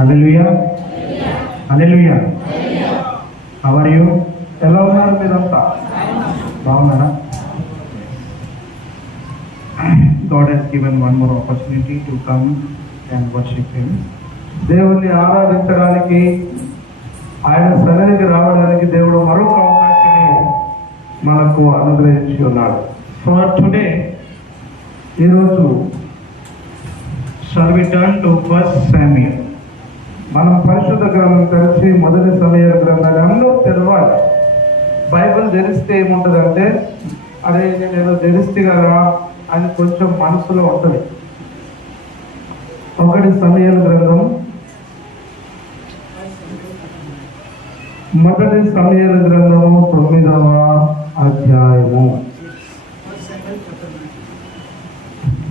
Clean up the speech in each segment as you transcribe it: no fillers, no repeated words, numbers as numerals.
Hallelujah, hallelujah. How are you? ఎలా ఉన్నారు మీరంతా? బాగున్నారా? God has given one more opportunity to come and worship Him. దేవుణ్ణి ఆరాధించడానికి, ఆయన సన్నిధికి రావడానికి దేవుడు మరొక అవకాశాన్ని మనకు అనుగ్రహించి ఉన్నాడు. For today, ఈరోజు shall we turn to 1 Samuel. మనం పరిశుద్ధ గ్రంథం తెరిచి మొదటి సమూయేలు గ్రంథాన్ని అందరూ తెరవాలి. బైబిల్ తెరిస్తే ఏముంటుందంటే, అరే నేను ఏదో తెరిస్తే కదా అని కొంచెం మనసులో ఉంటుంది. 1 సమూయేలు గ్రంథం, మొదటి సమూయేలు గ్రంథము 9వ అధ్యాయము.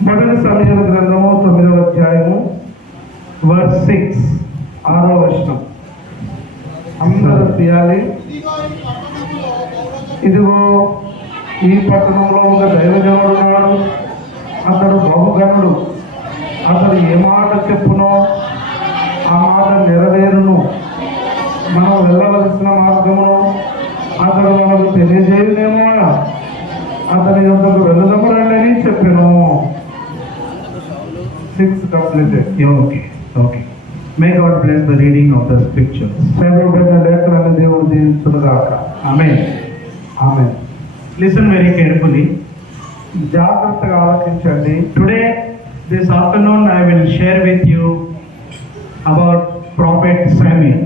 మొదటి సమూయేలు గ్రంథము 9వ అధ్యాయము వర్స్ 6, 6వ వచనం. అందరూ తీయాలి. ఇదిగో ఈ పట్టణంలో ఒక దైవజనుడు ఉన్నాడు, అతడు బహుగనుడు. అతడు ఏ మాట చెప్పునో ఆ మాట నెరవేరును. మనం వెళ్ళవలసిన మార్గమును అతడు మనకు తెలియజేయలేమో. అతని యొక్కకు వెళ్ళదము రండి అని చెప్పాను. 6 completed. Okay okay. May God bless the reading of the scriptures. చదవబడిన లేఖనాన్ని దేవుడు దీవించునుగాక. ఆమేన్, ఆమేన్. Listen very carefully. జాగ్రత్తగా ఆలకించండి. Today, this afternoon, I will share with you about Prophet Samuel.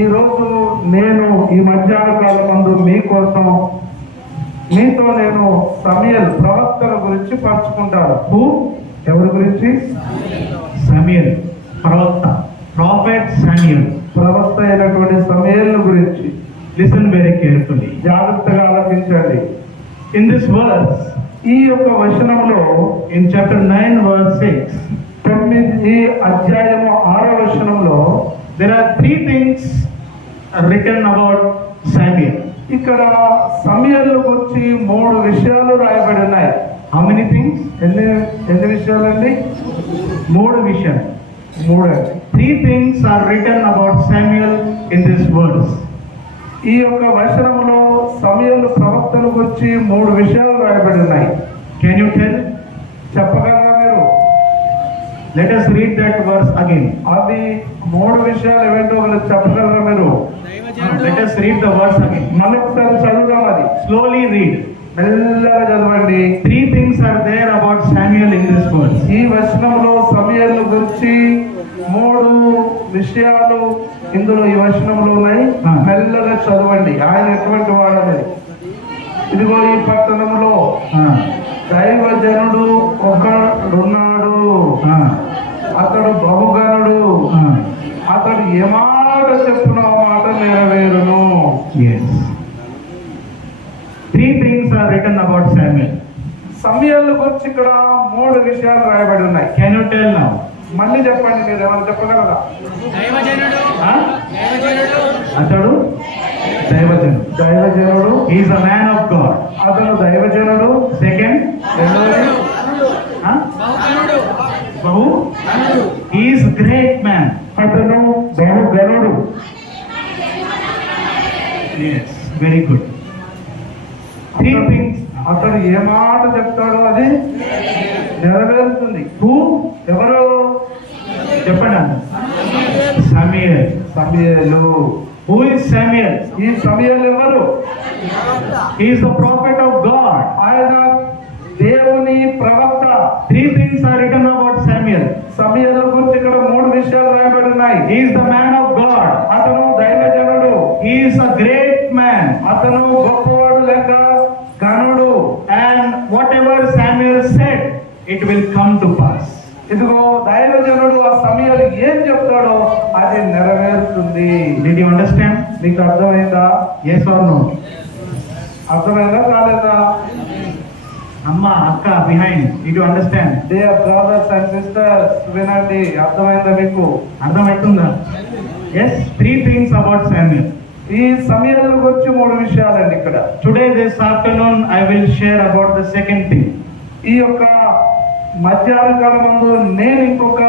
ఈరోజు నేను ఈ మధ్యాహ్న కాలమందు మీకోసం మీతో నేను సమూయేలు ప్రవక్తల గురించి పంచుకుంటాను. ఎవరి గురించి? సమూయేలు ప్రవక్త, ప్రాఫెట్ సమూయేల్, ప్రవక్త అయినటువంటి సమూయేలు గురించి. లిసన్ వెరీ కేర్ఫుల్లీ, జాగ్రత్తగా ఆలకించండి. ఇన్ దిస్ వర్స్, ఈ యొక్క వచనంలో, ఇన్ చాప్టర్ 9 verse 6, 9 అధ్యాయము 6వ వచనంలో, there are 3 things written about Samuel. ఇక్కడ సమూయేలు గురించి 3 విషయాలు రాయబడి ఉన్నాయి. How many things? ఎన్ని విషయాలండి? 3 విషయాలు. 3 things are written about Samuel in this verse. ఈ యొక్క వచనంలో సమూయేలు ప్రవక్తల గురించి 3 విషయాలు రాయబడి ఉన్నాయి. Can you tell? చెప్పగలరా మీరు? Let us read that verse again. అవి 3 విషయాలు ఏంటో చెప్పగలరా మీరు? Let us read the verse again. మళ్ళొకసారి చదువుదాం. అది slowly read. మెల్లగా చదవండి. 3 things are there about Samuel in this verse. ఈ వచనంలో సమూయేలు గురించి 3 విషయాలు ఇందులో ఈ వచనంలో ఉన్నాయి. మెల్లగా చదవండి. ఆయన ఎటువంటి వాడని. ఇదిగో ఈ పట్టణంలో దైవజనుడు ఒకడున్నాడు, అతడు బహుగనుడు. అతడు ఏ మాట చెప్పున ఆ మాట నెరవేరును. 3 things are written about Samuel. సమూయేలు గురించి ఇక్కడ 3 విషయాలు రాయబడి ఉన్నాయి. Can you tell now? మళ్ళీ చెప్పండి. మీరు ఏమైనా చెప్పగలరా? అతడు దైవజనుడు. Is a man of God. అతడు దైవజనుడు. సెకండ్, బహు ఈజ్ గ్రేట్ మ్యాన్. అతను బహుగనుడు. Very good. 3 things. అతడు ఏ మాట చెప్తాడో అది నెరవేరుతుంది. ఎవరు చెప్పండి? సమూయేలు. Who is Samuel? ఈ సమూయేలు ఎవరు? He is the prophet of God. ఆయన దేవుని ప్రవక్త. 3 things are written about Samuel. సమూయేలు గురించి ఇక్కడ 3 విషయాలు రాయబడి ఉన్నాయి. He is the man of God. అతను దైవజనుడు. He is a great man. అతను గొప్పవాడు లేక గనుడు. And whatever Samuel said, it will come to pass. ఇదిగో దైవజనుడు ఆ సమూయేలు ఏం చెప్తాడో అది నెరవేరుతుంది. Did you understand? మీకు అర్థమైందా? Yes or no? అర్థమైందా కాలేదా? అమ్మ, అక్క behind. Did you understand? Dear brothers and sisters, వినండి. అర్థమైందా మీకు? అర్థమవుతుందా? Yes. 3 things about Samuel. ఈ సమూయేలు గురించి 3 విషయాలండి ఇక్కడ. Today this afternoon I will share about the second thing. ఈ యొక్క మధ్యాహ్న కాలం ముందు నేను ఇంకొక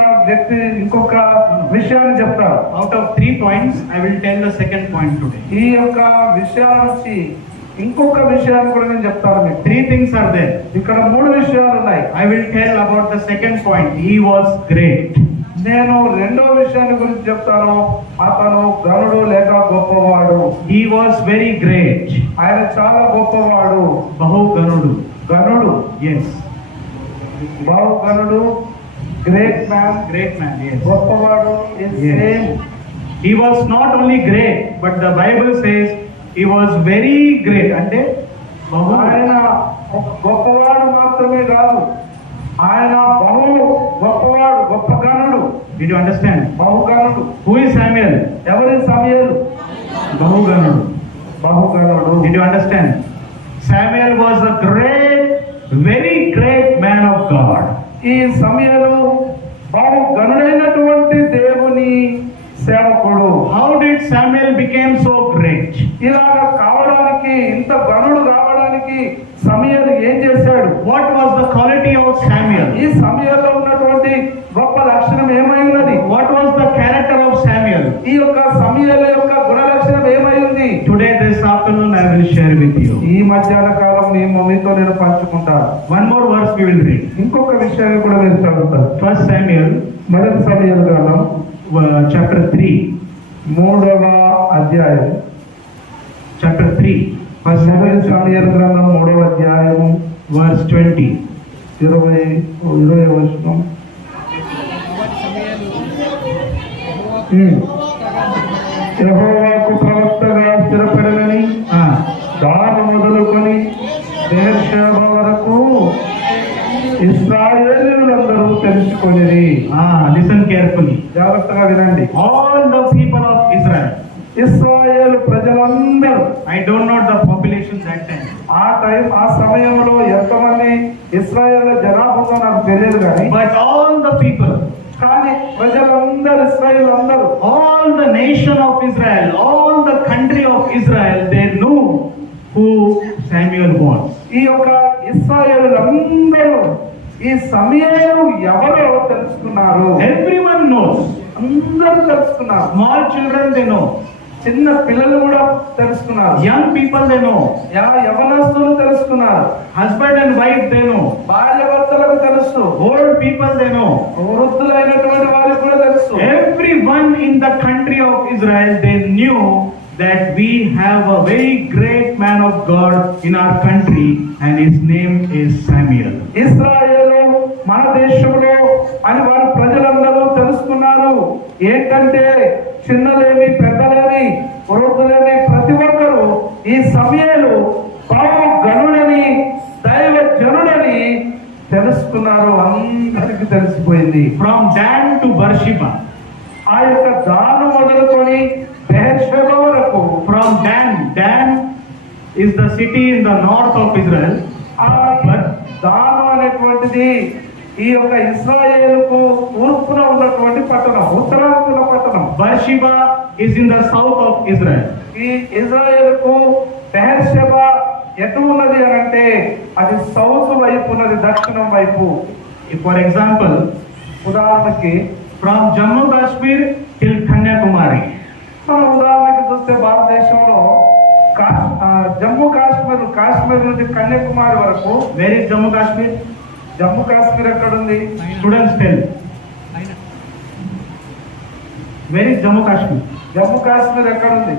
విషయం విషయాన్ని చెప్తారు. Out of 3 points, I will tell the second point today. ఈ యొక్క విషయాల నుంచి ఇంకొక విషయాన్ని కూడా నేను చెప్తాను మీకు. 3 things are there. ఇక్కడ 3 విషయాలు ఉన్నాయి. I will tell about the second point. He was great. నేను రెండో విషయాన్ని గురించి చెప్తాను. అతను గనుడు లేక గొప్పవాడు. He was very great. ఆయన చాలా గొప్పవాడు. Bahu Ganudu. గనుడు, Yes. బహు గనుడు, great man, Great man. Yes. గొప్పవాడు. Yes. Same. He was not only great, but the Bible says he was very great. అంటే ఆయన ఒక గొప్పవాడు మాత్రమే కాదు, ఆయన బహు గొప్పవాడు, గొప్ప గనుడు. Did you understand? బహు గనుడు. Who is Samuel? ఎవరి సమయలు? Bahu Ganudu. బహు గనుడు. Did you understand? Samuel was a great, very great man of God. ఈ సమయలు బహు గనుడైనటువంటి దేవుని సేవకుడు. How did Samuel became so great? ఇలాగ కావడానికి, ఇంత గనుడు కావడానికి సమయలు ఏం చేశాడు? What was the quality of Samuel? ఈ సమయంలో ఉన్నటువంటి గొప్ప లక్షణం ఏమై ఉన్నది? What was the character of Samuel? ఈ యొక్క సమయాల యొక్క గుణ లక్షణం ఏమై ఉంది? Today, this afternoon, I will share with you. ఈ మధ్యాహ్న కాలం మీతో నేను పంచుకుంటాను. One more verse we will read. ఇంకొక విషయాన్ని కూడా మీరు చదువుతారు. 1 Samuel, మొదటి సమయాల కాలం chapter 3. 3వ అధ్యాయం. Chapter 3, మొదటి సమయాల గ్రంథం 3వ అధ్యాయము verse 20. 20వ వచనం. యెహోవాకు ప్రవక్తగా స్థిరపడనని దాను మొదలుకొని బెయేర్షెబా వరకు ఇశ్రాయేలీయులందరూ తెలుసుకొనిరి. Listen carefully. జాగ్రత్తగా వినండి. All the people of Israel. ఇశ్రాయేలు ప్రజలందరూ. I don't know the population that time. ఆ సమయంలో ఎంతమంది ఇశ్రాయేల్ జనాభా ఉందో నాకు తెలియదు కానీ, But all the people, కానీ ప్రజలందరూ, ఇశ్రాయేల్ అందరూ, all the nation of Israel, all the country of Israel, they knew who Samuel was. ఈ యొక్క ఇశ్రాయేలులందరూ ఈ సమయలు ఎవరో తెలుసుకున్నారు. Everyone knows. అందరూ తెలుసుకున్నారు. Small children they know. చిన్న పిల్లలు కూడా తెలుసుకున్నారు. Young people they know. యవనస్తులు తెలుసుకున్నారు. Husband and wife they know. భార్య భర్తలకు తెలుసు. Old people they know. వృద్ధులైనటువంటి వారికి కూడా తెలుసు. Everyone in the country of Israel they knew that we have a very great man of God in our country and his name is Samuel. ఇశ్రాయేలు మన దేశంలో అని వారి ప్రజలందరూ తెలుసుకున్నారు. ఏంటంటే చిన్నలేమి పెద్దలేమి వృద్ధులేమి ప్రతి ఒక్కరూ ఈ సమయాలు బహు గనుడని, దైవ జనుడని తెలుసుకున్నారు. అందరికీ తెలిసిపోయింది. From Dan to Beersheba. ఆ యొక్క దాను మొదలుకొని బెయేర్షెబా వరకు. From Dan is the city in the north of Israel. ఆ దాను అనేటువంటిది ఈ యొక్క ఇశ్రాయేలుకు తూర్పున ఉన్నటువంటి పట్టణం, ఉత్తరాన ఉన్న పట్టణం. Beersheba is in the south of Israel. ఈ ఇజ్రాయేలుకు బెయేర్షెబా ఎటు ఉన్నది అని అంటే అది సౌత్ వైపు ఉన్నది, దక్షిణం వైపు. For example, ఉదాహరణకి from Jammu Kashmir till Kanyakumari. మనం ఉదాహరణకి చూస్తే భారతదేశంలో జమ్మూ కాశ్మీర్ నుండి కన్యాకుమారి వరకు. Where is Jammu Kashmir? Jammu Kashmir ఎక్కడుంది? Students tell. Where is Jammu Kashmir? Jammu Kashmir ఎక్కడుంది?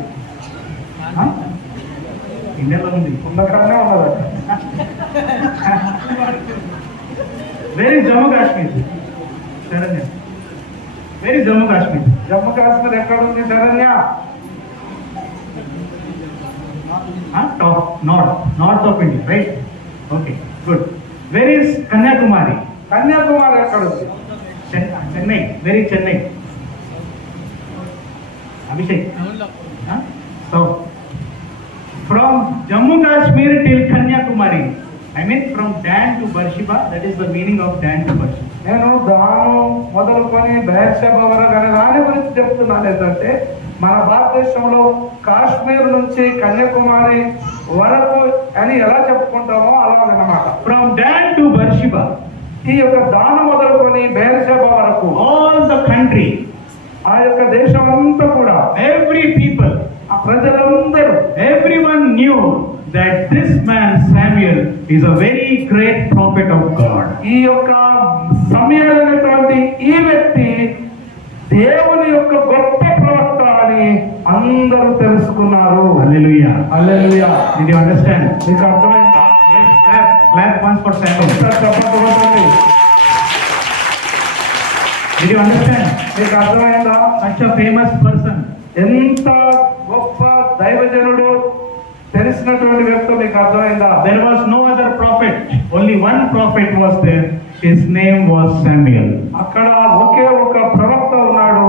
ఇండియాలో ఉంది. ఉన్న కన్నా ఉన్నది. Where is Jammu Kashmir? Sharanya. Where is Jammu Kashmir? Jammu Kashmir ఎక్కడుంది Saranya? North of India, right? Okay, good. Where is Kanyakumari? Kanyakumari ఎక్కడుంది? Chennai. Where is Chennai? Abhishek. So, from Jammu Kashmir till Kanyakumari, I mean from Dan to Beersheba, that is the meaning of Dan to Beersheba. నేను దాను మొదలుకొని Beersheba వరకు అనే దాని గురించి చెప్తున్నాను. ఏంటంటే మన భారతదేశంలో కాశ్మీర్ నుంచి కన్యాకుమారి వరకు అని ఎలా చెప్పుకుంటామో అలాగనమాట. From Dan to Beersheba, ఈ యొక్క దాను మొదలుకొని బెయేర్షెబా వరకు all the country, ఆ యొక్క దేశం అంతా కూడా, every people, ఆ ప్రజలందరూ, everyone knew that this man Samuel is a very great prophet of God. ఈ యొక్క సమూయేలు అనేటువంటి ఈ వ్యక్తి దేవుని యొక్క గొప్ప ప్రవక్త అని అందరూ తెలుసుకున్నారు. Hallelujah. Hallelujah. Did you understand? మీకు అర్థమైందా? Yes, clap once for Samuel. ఒకసారి చప్పట్లు కొట్టండి. Did you understand? మీకు అర్థమైందా? Such a famous person. ఎంత గొప్ప దైవజనుడు, తెలిసినటువంటి వ్యక్తి, మీకు అర్థమైందా? There was no other prophet. Only one prophet was there. His name was Samuel. అక్కడ ఒకే ఒక ప్రవక్త ఉన్నాడు.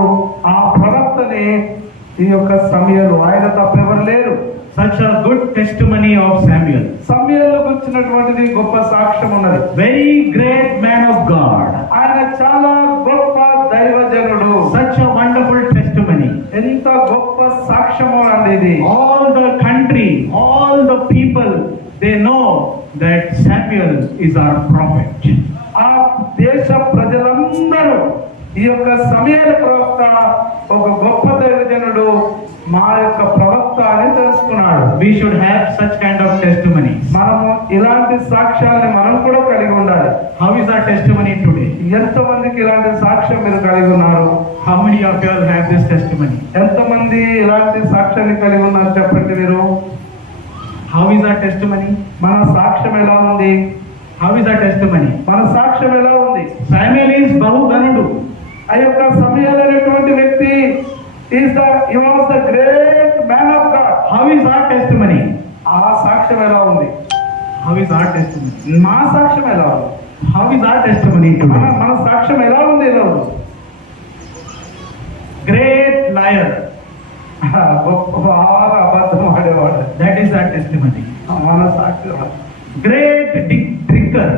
ఆ ప్రవక్తనే ఈ యొక్క సమూయేలు. ఆయన తప్ప ఎవరు లేరు. Such a good testimony of Samuel. సమూయేలు గురించినటువంటిది గొప్ప సాక్ష్యం ఉన్నది. Very great man of God. ఆయన చాలా గొప్ప దైవజనుడు. Such a wonderful testimony. ఎంత గొప్ప సాక్ష్యము అండి ఇది. All the country, all the people, they know that Samuel is our prophet. ఆ దేశ ప్రజలందరూ ఈ యొక్క సమూయేలు ప్రవక్త ఒక గొప్ప దైవజనుడు, మా యొక్క ప్రవక్త అని తెలుసుకున్నాడు. We should have such kind of testimonies. మనము ఇలాంటి సాక్ష్యాన్ని మనం కూడా కలిగి ఉండాలి. How is our testimony today? ఎంతమందికి ఇలాంటి సాక్ష్యం మీరు కలిగి ఉన్నారు? How many of you all have this testimony? ఎంతమంది ఇలాంటి సాక్ష్యాన్ని కలిగి ఉన్నారు చెప్పండి మీరు. How is our testimony? మన సాక్ష్యం ఎలా ఉంది? How is our testimony? మన సాక్ష్యం ఎలా ఉంది? Samuel is బహుధనుడు. ఆ యొక్క సమూయేలు అనేటువంటి వ్యక్తి he was the great man of God. How is our testimony? ఆ సాక్ష్యం ఎలా ఉంది? How is our testimony? మా సాక్ష్యం ఎలా ఉంది? How is our testimony మన today? మన సాక్ష్యం ఎలా ఉంది ఈరోజు? Great liar. గొప్ప బాగా అబద్ధం ఆడేవాడు. That is our testimony. మన సాక్ష్యం. Great drinker.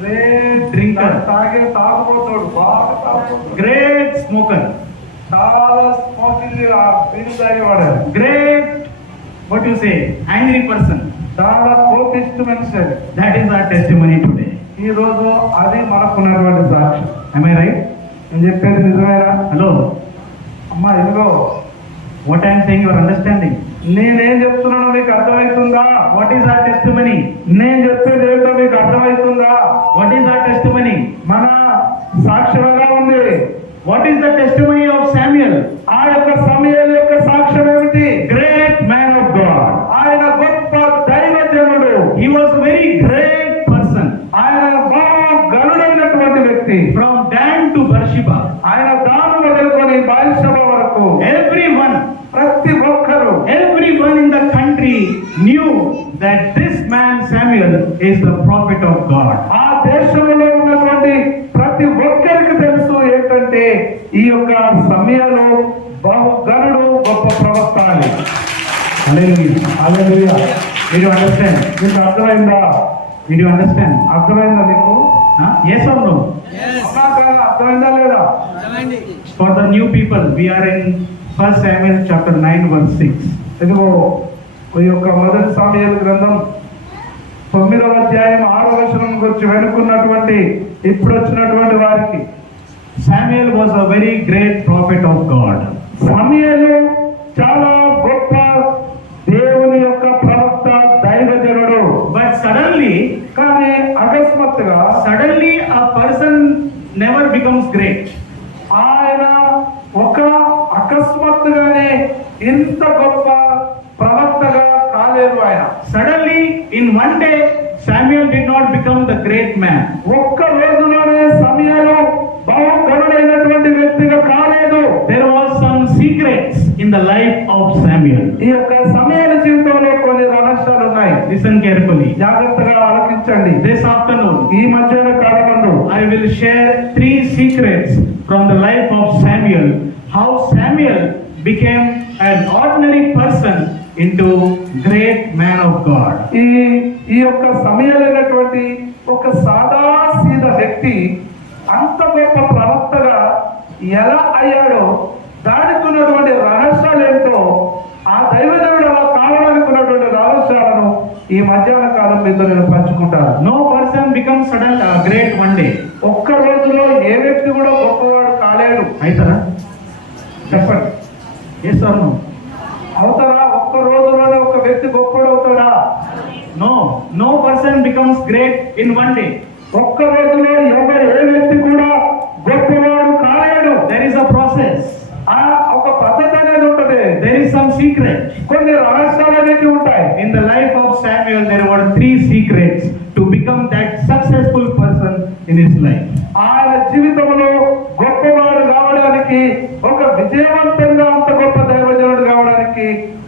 Great Drinker. తాగుబోతాడు, బాగా తాగుబోతాడు. Great smoker. చాలా స్మోకింగ్ బీరు తాగేవాడు. Great, what you say, angry person. చాలా కోపిష్టి మనిషి. That is our testimony today. ఈ రోజు అది మనకున్నటువంటి సాక్ష్యం. Am I right? నేను చెప్పేది నిజమేనా? Hello. అమ్మా ఇదిగో What I am saying you are understanding? నేనేం చెప్తున్నానో మీకు అర్థమవుతుందా? What is our testimony? నేను చెప్పేది ఏంటో మీకు అర్థమవుతుందా? What is our testimony? మన సాక్ష్యం ఎలా ఉంది? What is the testimony of Samuel? ఆ యొక్క సమూయేలు యొక్క సాక్ష్యం ఏమిటి? Great man of God. ఆయన గొప్ప దైవజనుడు. He was a very great person. ఆయన బాగా గనుడైనటువంటి వ్యక్తి. From Dan to Beersheba, ఆయన దాను మొదలుకొని బయల్షెబా వరకు ప్రతి ఒక్కరు everyone in the country knew that this man Samuel is the prophet of God. ఆ దేశంలో ఉన్నటువంటి ప్రతి ఒక్కరికి తెలుసు ఏంటంటే ఈ యొక్క సమూయేలు బహుగనుడు, గొప్ప ప్రవక్త అని. Hallelujah. Hallelujah. Did you understand? మీకు అర్థమైందా? Did you understand? అర్థమైందా మీకు? Huh? Yes or no? అవునా కాదా? అర్థమైందా లేదా? For the new people, we are in 1 Samuel chapter 9 verse 6. ఇదిగో ఈ యొక్క మొదటి సమూయేలు గ్రంథం 9వ అధ్యాయం 6వ వచనం గురించి వెనుకున్నటువంటి ఇప్పుడు వచ్చినటువంటి వారికి, Samuel was a very great prophet of God. సమూయేలు చాలా గొప్ప దేవుని యొక్క ప్రవక్త, దైవజనుడు. But suddenly suddenly a person never becomes great. ఆయన ఒక అకస్మాత్తుగానే ఇంత గొప్ప ప్రవక్తగా కాలేదు. ఆయన Suddenly in one day Samuel did not become the great man. ఒక్క రోజులోనే సమూయేలు బహుగనుడైనటువంటి వ్యక్తిగా కాలేదు. There was some secrets in the life of Samuel. ఈ యొక్క సమూయేలు జీవితంలో కొన్ని రహస్యాలు ఉన్నాయి. Listen carefully. జాగ్రత్తగా ఆలకించండి. This afternoon ఈ మధ్యాహ్న కాలమందు I will share 3 secrets from the life of Samuel. How Samuel became an ordinary person into great man of God. ఈ యొక్క సమూయేలైనటువంటి ఒక సాదా సీదా వ్యక్తి అంత గొప్ప ప్రవక్తగా ఎలా అయ్యాడో దానికి ఉన్నటువంటి రహస్యాలు ఏంటో, ఆ దైవజనుడు అలా కావడానికి ఉన్నటువంటి రహస్యాలను ఈ మధ్యాహ్న కాలం మీద నేను పంచుకుంటాను. No person becomes great one day. ఒక్క రోజులో ఏ వ్యక్తి కూడా గొప్పవాడు కాలేడు. అవుతారా? చెప్పండి, ఎస్ ఆర్ నో? అవుతారా? ఒక్క రోజులోనే ఒక వ్యక్తి గొప్పడు అవుతాడా? No, no person becomes great in one day. ఒక్క రోజులో ఏ వ్యక్తి కూడా గొప్పవాడు కాలేడు. There is a process. ఆ ఒక పద్ధతి అనేది ఉంటుంది. There is some secret. కొన్ని రహస్యాలు అనేవి ఉంటాయి. In the life of Samuel, there were 3 secrets to become that successful person in his life. ఆయన జీవితంలో గొప్పవాడు కావడానికి, ఒక విజయవంతంగా అంత గొప్ప దైవజనుడు కావడానికి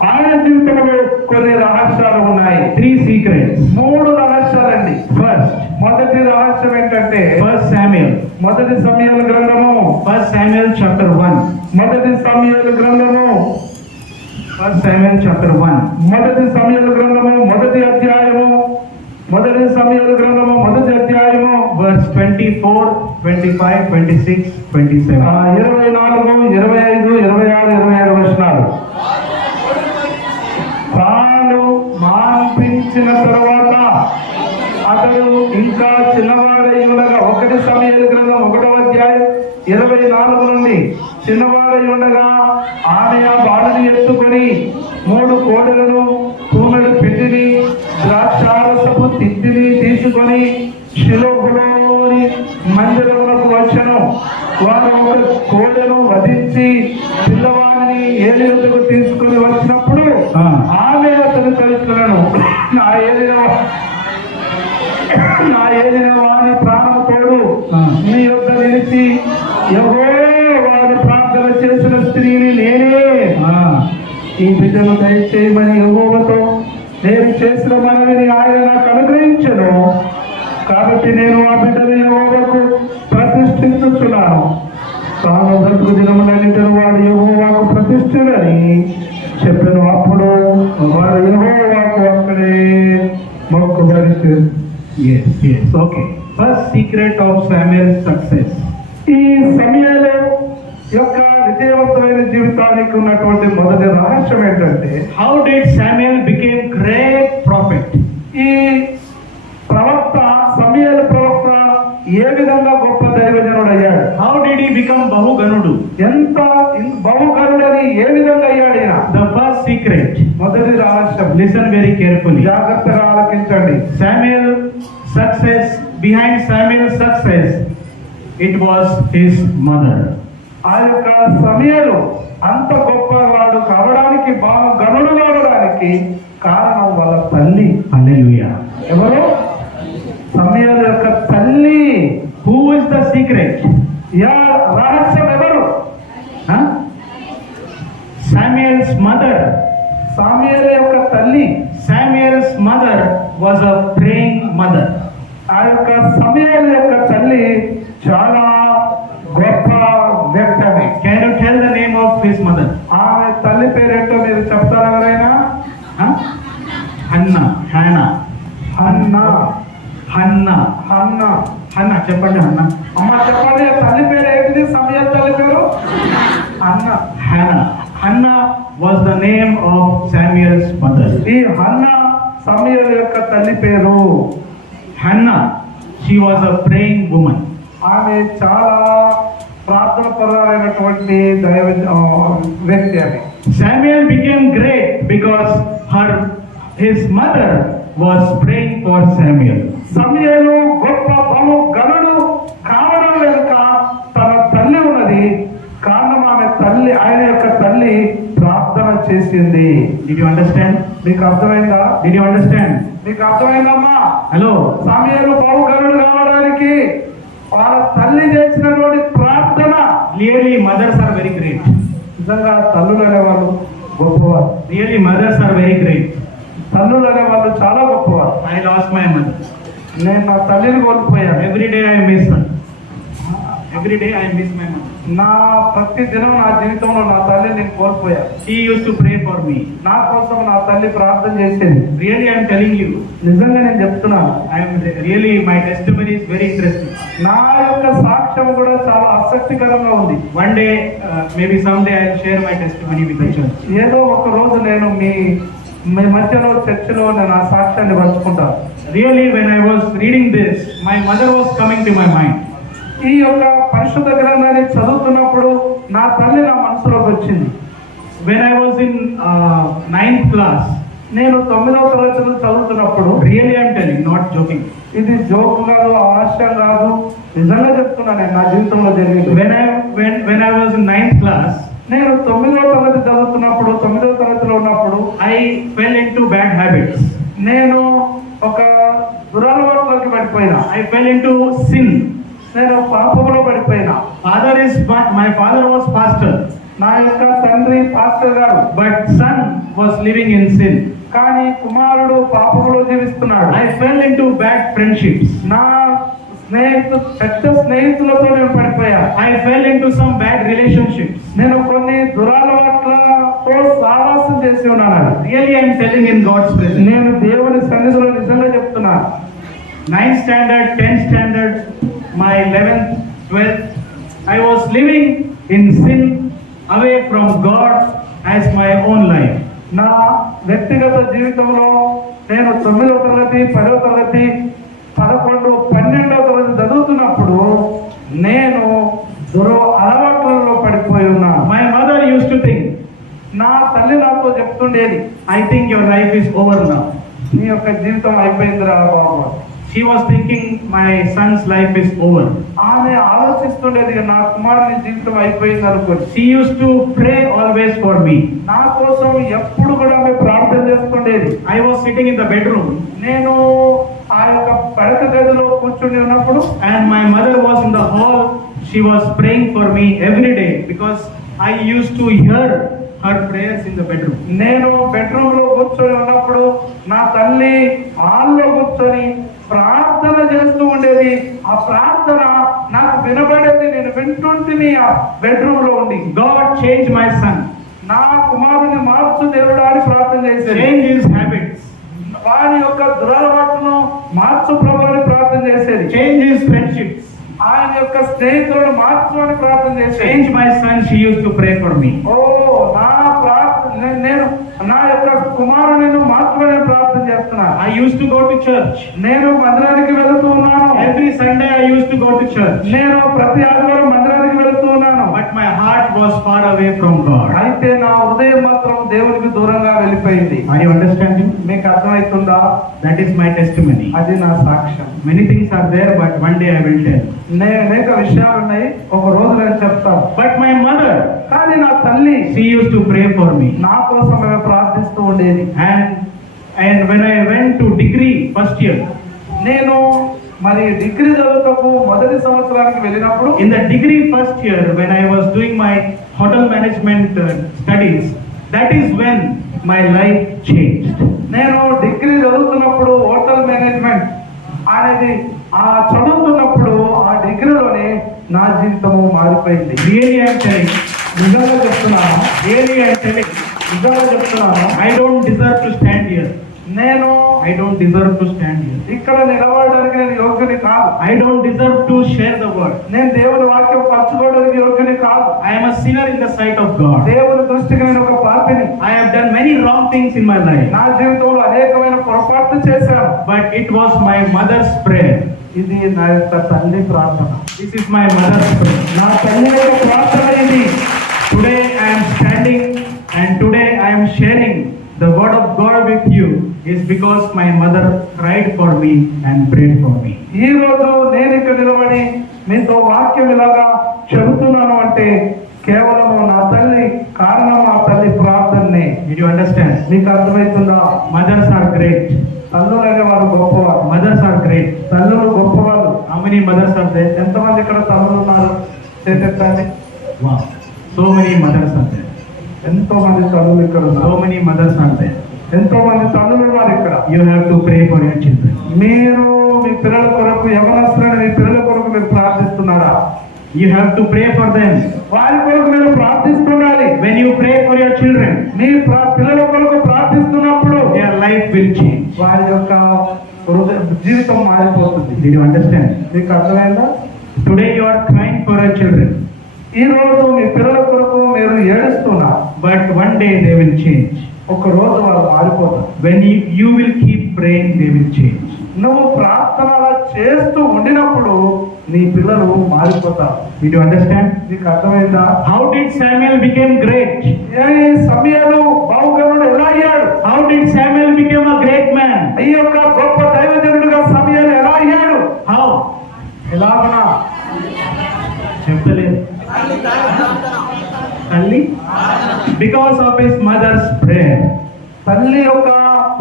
ఆయన జీవితంలో కొన్ని రహస్యాలు ఉన్నాయి. 3 secrets. 3 రహస్యాలండి. First, మొదటి రహస్యం ఏంటంటే First Samuel. మొదటి సమూయేలు గ్రంథము, First Samuel chapter 1. మొదటి సమూయేలు గ్రంథము, First Samuel chapter 1. మొదటి సమూయేలు గ్రంథము మొదటి అధ్యాయము, మొదటి సమూయేలు గ్రంథము మొదటి అధ్యాయము Verse 24, 25, 26, 27. 24, 25, 26, 27 వచనాలు. తాను మాన్పించిన తరువాత అతడు ఇంకా చిన్నవాడై ఉండగా, 1 సమూయేలు గ్రంథం 1వ అధ్యాయం 24 నుండి, చిన్నవాడై ఉండగా ఆమె ఆ బాలుని ఎత్తుకొని 3 కోడెలను, తూమెడు పిండిని, ద్రాక్షారసపు తిత్తిని తీసుకొని షిలోహులోని మందిరమునకు వచ్చెను. వారు ఒక కోడెను వధించి పిల్లవాడిని ఏలి వద్దకు తీసుకుని వచ్చినప్పుడు ఆమె అతను తెలుసుకున్నాను, నా ఏలిన వాని ప్రాణము తోడు నీ యొద్ద నిలిచి యెహోవాను ప్రార్థన చేసిన స్త్రీని నేనే. ఈ బిడ్డను దయచేయమని యెహోవాతో నేను చేసిన మనవిని ఆయన నాకు అనుగ్రహించెను. కాబట్టి నేను ఆ బిడ్డను యెహోవాకు ప్రతిష్ఠించుచున్నాను. తాను బ్రతుకు దినములన్నిటిని వాడు యెహోవాకు ప్రతిష్ఠుడని చెప్పాను. అప్పుడు వాడు యెహోవాకు అక్కడే మొక్కుబడి. Yes, yes. Okay. First secret of Samuel's success. ఈ సమయంలో యొక్క విజయవంతమైన జీవితానికి ఉన్నటువంటి మొదటి రహస్యం ఏంటంటే, How did Samuel become great prophet? ఈ ప్రవక్త సమూయేలు ప్రవక్త ఏ విధంగా గొప్ప దైవజనుడు అయ్యాడు? How did he become Bahuganudu? ఎంత బహుగనుడని ఏ విధంగా అయ్యాడు ఈయన? The first secret. మొదటి రహస్యం, Listen very carefully. జాగ్రత్తగా ఆలకించండి. Samuel success, behind Samuel's success, it was his mother. ఆ యొక్క సమూయేలు అంత గొప్పవాడు కావడానికి, బాగా గనుడు కావడానికి కారణం వాళ్ళ తల్లి. Hallelujah. ఎవరు? సమూయేలు యొక్క తల్లి. Who is the secret? రహస్యం ఎవరు? Huh? Samuel's mother. సమూయేలు యొక్క తల్లి. Samuel's mother was a praying mother. ఆ యొక్క సమూయేలు యొక్క తల్లి చాలా గొప్ప వ్యక్తి. Can you tell the name of his mother? ఆమె తల్లి పేరేంటో మీరు చెప్తారా ఎవరైనా? Huh? Hannah. Hannah. Hannah. Hannah. Hannah. Hannah. చెప్పండి Hannah. అమ్మ చెప్పండి, తల్లి పేరు ఏంటిది? సమూయేలు తల్లి పేరు Hannah. Hannah. Hannah was the name of Samuel's mother. ఈ హన్నా సమూయేలు యొక్క తల్లి పేరు. Hannah, she was a praying woman. ఆమె చాలా ప్రార్థన పరురాలైనటువంటి వ్యక్తి. ఆమె Samuel became great because his mother was praying for Samuel. సమూయేలు గొప్ప బహు గనుడు కావడం వెనుక తన తల్లి ఉన్నది. కారణం ఆమె తల్లి, ఆయన యొక్క తల్లి ప్రార్థన చేసింది. Did you understand? మీకు అర్థమైందా? Did you understand? మీకు అర్థమైందమ్మా? Hello. సమూయేలు బహు గనుడు కావడానికి వాళ్ళ తల్లి చేసినటువంటి ప్రార్థన. Really, mothers are very great. నిజంగా తల్లులు అనేవాళ్ళు గొప్పవారు. Really, mothers are very great. తల్లులు అనేవాళ్ళు చాలా గొప్పవారు. I lost my mother. నేను నా తల్లిని కోల్పోయాను. Every day I miss her. Every day I miss my mother. నా ప్రతి దినం నా జీవితంలో నా తల్లిని నేను కోల్పోయాను. She used to pray for me. నా కోసం నా తల్లి ప్రార్థన చేసేది. Really, I am telling you. నిజంగా నేను చెప్తున్నాను. Really, my testimony is very interesting. నా యొక్క సాక్ష్యం కూడా చాలా ఆసక్తికరంగా ఉంది. One day, maybe someday I will share my testimony with the church. ఏదో ఒక రోజు నేను మీ మధ్యలో చర్చిలో నేను ఆ సాక్ష్యాన్ని పంచుకుంటాను. Really, when I was reading this, my mother was coming to my mind. ఈ యొక్క పరిశుద్ధ గ్రంథాన్ని చదువుతున్నప్పుడు నా తల్లి నా మనసులోకి వచ్చింది. When I was in 9th class, నేను 9వ తరగతిలో చదువుతున్నప్పుడు, really I am telling, not joking. ఇది జోక్ కాదు, హాస్యం కాదు, నిజంగా చెప్తున్నాను, నా జీవితంలో జరిగింది. When I was in 9th class, నేను 9వ తరగతి చదువుతున్నప్పుడు, 9వ తరగతిలో ఉన్నప్పుడు I fell into bad habits. నేను ఒక దురలవాట్లోకి పడిపోయినా. I fell into sin. నేను పాపంలో పడిపోయినా. My father was pastor, నా యొక్క తండ్రి పాస్టర్ గారు, but son was living in sin. కానీ కుమారుడు పాపంలో జీవిస్తున్నాడు. I fell into bad friendships. నా పెద్ద స్నేహితులతో నేను పడిపోయా. I fell into some bad relationships. నేను కొన్ని దురలవాట్లతో సావాసం చేసి ఉన్నాను. Really I am telling in God's presence. నేను దేవుని సన్నిధిలో నిజంగా చెప్తున్నాను. 9th standard, 10th standard, my 11th, 12th, I was living in sin, away from God as my own life. నా వ్యక్తిగత జీవితంలో నేను 9వ తరగతి, 10వ తరగతి, 11, 12వ తరగతి చదువుతున్నప్పుడు నేను అలవాట్లలో పడిపోయి ఉన్నాను. My mother used to think, నా తల్లి నాతో చెప్తుండేది, I think your life is over now. నీ యొక్క జీవితం అయిపోయిందిరా బాబు. She was thinking my son's life is over. ఆమె ఆలోచిస్తుండేది, నా కుమారుని జీవితం అయిపోయింది అనుకోని. She used to pray always for me. నా కోసం ఎప్పుడు కూడా ఆమె ప్రార్థన చేస్తుండేది. I was sitting in the bedroom, నేను ఆ యొక్క పడక గదిలో కూర్చుని ఉన్నప్పుడు, and my mother was in the hall. She was praying for me every day because I used to hear her prayers in the bedroom. నేను బెడ్రూమ్ లో కూర్చొని ఉన్నప్పుడు నా తల్లి హాల్లో కూర్చొని ప్రార్థన చేస్తూ ఉండేది. ఆ ప్రార్థన నాకు వినబడేది, నేను వింటుంటిని ఆ బెడ్రూమ్ లో ఉండి. God changed my son. నా కుమారుని మార్చు దేవుడా అని ప్రార్థన చేసేది. Change his habits. వారి యొక్క దురలవాటును మార్చు ప్రభు అని ప్రార్థన చేసేది. Change his friendships. ఆయన యొక్క స్నేహితులను మార్చు అని ప్రార్థన చేసేది. Change my son. She used to pray for me. ఓ నా ప్రార్థన, నేను నా యొక్క కుమారుని మార్చుకొని ప్రార్థన చేస్తున్నాను. I used to go to church. నేను మందిరానికి వెళుతూ ఉన్నాను. Every Sunday I used to go to church. నేను ప్రతి ఆదివారం మందిరానికి వెళుతూ ఉన్నాను. But my heart was far away from God. అయితే నా హృదయం మాత్రం దేవునికి దూరంగా వెళ్ళిపోయింది. Are you understanding? మీకు అర్థమవుతుందా? That is my testimony. అది నా సాక్ష్యం. Many things are there, but one day I will tell. అనేక విషయాలు ఉన్నాయి, ఒక రోజు నేను చెప్తాను. But my mother, కానీ నా తల్లి she used to pray for me. నా కోసం ఆమె ప్రార్థిస్తూ ఉండేది. And when I went to degree first year, నేను మరి డిగ్రీ చదువుటకు మొదటి సంవత్సరానికి వెళ్ళినప్పుడు, in the degree first year when I was doing my hotel management studies, that is when my life changed. నేను డిగ్రీ చదువుతున్నప్పుడు హోటల్ మేనేజ్మెంట్ అనేది చదువుతున్నప్పుడు ఆ డిగ్రీలోనే నా జీవితము మారిపోయింది. Really I am telling. నిజంగా చెప్తున్నాను. Really I am telling. నిజంగా చెప్తున్నాను. I don't deserve to stand here. I don't deserve to stand here. ఇక్కడ నిలబడడానికి నేను యోగ్యుని కాదు. I don't deserve to share the word. నేను దేవుని వాక్యం పంచుకోవడానికి యోగ్యుని కాదు. I am a sinner in the sight of God. దేవుని దృష్టికి నేను ఒక పాపిని. I have done many wrong things in my life. నా జీవితంలో అనేకమైన పొరపాట్లు చేశాను. But it was my mother's prayer. ఇది నా యొక్క తల్లి ప్రార్థన. This is my mother's prayer. నా తల్లి యొక్క ప్రార్థన ఇది. Today I am standing and today I am sharing the word of God with you is because my mother cried for me and prayed for me. ఈ రోజు నేను ఇక్కడ నిలబడి మీతో వాక్యం ఇలాగా చెబుతున్నాను అంటే కేవలం నా తల్లి కారణం, ఆ తల్లి ప్రార్థనే. Did you understand? మీకు అర్థమవుతుందా? Mothers are great. తల్లులు అనేవారు గొప్పవారు. Mothers are great. తల్లులు గొప్పవాళ్ళు. How many mothers are there? ఎంతమంది ఇక్కడ తల్లులు ఉన్నారు? చేతెత్తండి. Wow. So many mothers are there. ఎంతో మంది తల్లులు ఇక్కడ So ఉన్నారు. many mothers are there. ఎంతో మంది తల్లులు ఉన్నారు ఇక్కడ. You have to pray for your children. మీరు మీ పిల్లల కొరకు, యవనస్తులైన మీ పిల్లల కొరకు మీరు ప్రార్థిస్తున్నారా? You have to pray for them. వారి కొరకు మీరు ప్రార్థిస్తుండాలి. When you pray for your children, మీ పిల్లల కొరకు ప్రార్థిస్తున్నప్పుడు their life will change. వారి యొక్క జీవితం మారిపోతుంది. Did you understand? మీకు అర్థమైందా? Today you are crying for your children, ఈ రోజు మీ పిల్లల కొరకు మీరు ఏడుస్తున్నారు. but one day they will change. ఒక రోజు వాళ్ళు మారిపోతారు. When you will keep praying, they will change. నువ్వు ప్రార్థన అలా చేస్తూ ఉండినప్పుడు నీ పిల్లలు మారిపోతారు. Did you understand? నీకు అర్థమైందా? How did Samuel become great? సమయాలు బాహుగనుడు ఎలా అయ్యాడు? How did Samuel become a great man? ఈ యొక్క గొప్ప దైవజనుడుగా సమయాలు ఎలా అయ్యాడు? How? ఎలాగనా? చెప్పలేదు. తల్లి? Because of his mother's prayer. తల్లి యొక్క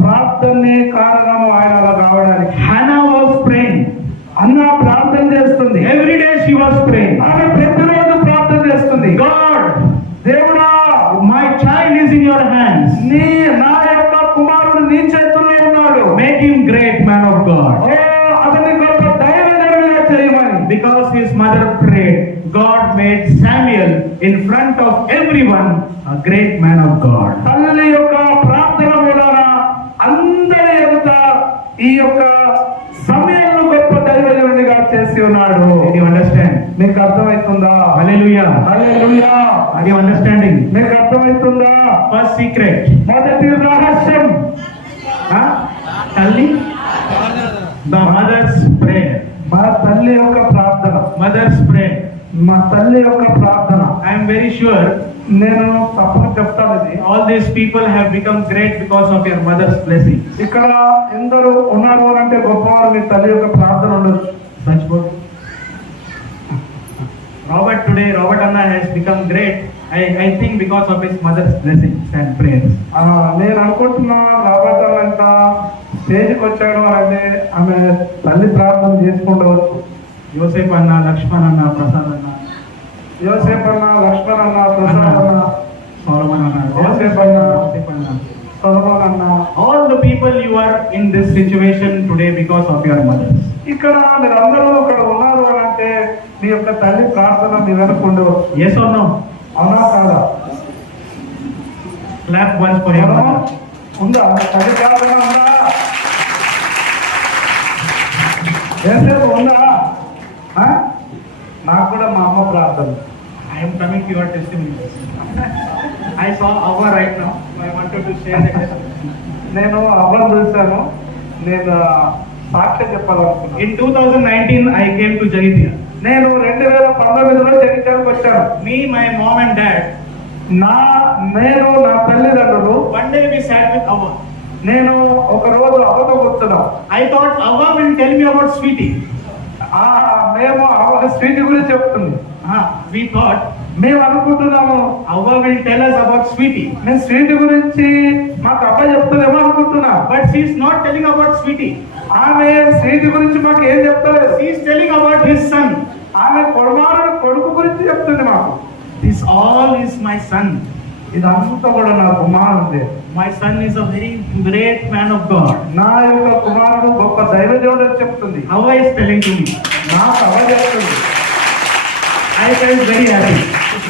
ప్రార్థనే కారణము ఆయన అలా కావడానికి. Hannah was praying. అన్న ప్రార్థన చేస్తుంది. Every day she was praying. ఆమె ప్రతిరోజు ప్రార్థన చేస్తుంది. God, దేవుడా, my child is in your hands. నా యొక్క కుమారుడు నీ చేతుల్లో ఉన్నాడు. Make him great man of God. అతని గొప్ప దైవజనుడిగా చేయమని. Because his mother prayed, God made Samuel in front of everyone a great man of God. తల్లి యొక్క ప్రార్థన మూలాన అందరి ఎదుట ఈ యొక్క సమయంలో గొప్ప దైవజనుడిగా చేసి ఉన్నాడు. Did you understand? మీకు అర్థమవుతుందా? Hallelujah. Hallelujah. Are you understanding? మీకు అర్థమవుతుందా? First secret. మొదటి రహస్యం Huh? తల్లి? The mother's prayer. మా తల్లి యొక్క ప్రార్థన. Mother's prayer. మా తల్లి యొక్క ప్రార్థన. I am very sure నేను తప్పక చెప్తాను ఇది. all these people have become great because of your mother's blessing. ఇక్కడ ఎందరూ ఉన్నారు అని అంటే గొప్పవారు మీ తల్లి యొక్క ప్రార్థన ఉండొచ్చు. Such book. Robert Anna has become great. I think because of his mother's blessings and prayers. నేను అనుకుంటున్నా రాబర్ట్ అంట స్టేజ్కి వచ్చాడు అంటే ఆమె తల్లి ప్రార్థన చేసుకుండవచ్చు. Joseph Anna, Lakshman Anna, Prasad Anna, యోసేపు అన్న, లక్ష్మణ్ అన్న, ప్రసాద్ అన్న, Solomon Anna, Joseph Anna, Joseph Anna. Solomon అన్న. All the people you are in this situation today because of your mothers. ఇక్కడ మీరందరూ ఇక్కడ ఉన్నారు అని అంటే మీ యొక్క తల్లి ప్రార్థన మీ వెనక ఉండవచ్చు. Yes or no? అవునా కాదా? Clap once for your mother. ఉందా? తల్లి ప్రార్థన ఉందా? ఎంతసేపు ఉందా? నాకు కూడా మా అమ్మ ప్రార్థన. I am coming to your testimony. I saw our right now. I wanted to share the testimony. నేను అవ్వను చూశాను. నేను సాక్ష్యం చెప్పాలనుకున్నాను. In 2019, I came to Jaitya. నేను 2019లో జగిత్యాలకు వచ్చాను. Me, my mom and dad. నేను నా తల్లిదండ్రులు. One day we sat with Avva. నేను ఒక రోజు అవ్వతో కూర్చున్నాం. I thought Avva will tell me about sweetie. మేము అవ్వ స్వీట్ గురించి చెప్తుంది. We thought మేము అనుకుంటున్నాము Avva will tell us about sweetie. నేను స్వీట్ గురించి మాకు అవ్వ చెప్తుందేమో అనుకుంటున్నా. But she is not telling about sweetie. ఆమె స్వీట్ గురించి మాకు ఏం చెప్తలేదు. She is telling about his son. ఆమె కొడుకు గురించి చెప్తుంది మాకు. This all is my son. ఇదంతా కూడా నా కుమారుడే. My son is a very great man of God. నా యొక్క కుమారుడు గొప్ప దైవజనుడు అని చెప్తుంది. Avva is telling to me. నాకు అవ్వ చెప్తుంది. I felt very happy.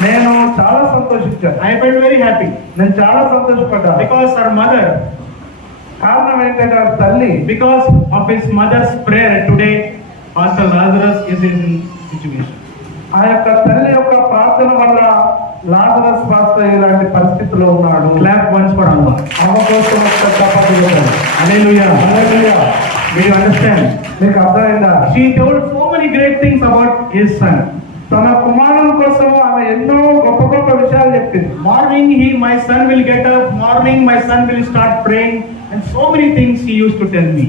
నేను చాలా సంతోషించాను. I felt very happy. నేను చాలా సంతోషపడ్డా. Because her mother, కారణం ఏంటంటే తల్లి, because of his mother's prayer today, Pastor Lazarus is in situation. ఆ యొక్క తల్లి యొక్క ప్రార్థన వల్ల లాజరస్ పాస్టర్ ఇలాంటి పరిస్థితిలో ఉన్నాడు. Clap once for Allah. అమ్మ కోసం Hallelujah. Hallelujah. Did you understand? మీకు అర్థమైందా? She told so many great things about his son. తన కుమారుని కోసం ఆమె ఎన్నో గొప్ప గొప్ప విషయాలు చెప్పింది. Morning, my son will get up. Morning, my son will start praying, and so many things he used to tell me.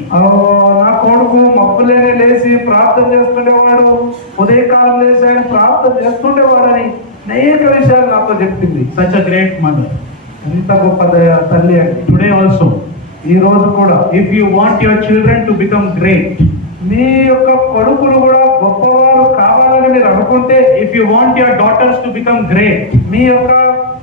నా కొడుకు మబ్బులేనే లేచి ప్రార్థన చేస్తుండేవాడు, ఉదయకాలం లేచి ఆయన ప్రార్థన చేస్తుండేవాడని అనేక విషయాలు నాతో చెప్పింది. Such a great mother. ఎంత గొప్ప తల్లి అండి. Today also, ఈ రోజు కూడా if you want your children to become great, మీ యొక్క కొడుకులు కూడా గొప్పవారు కావాలని మీరు అనుకుంటే, if you want your daughters to become great, మీ యొక్క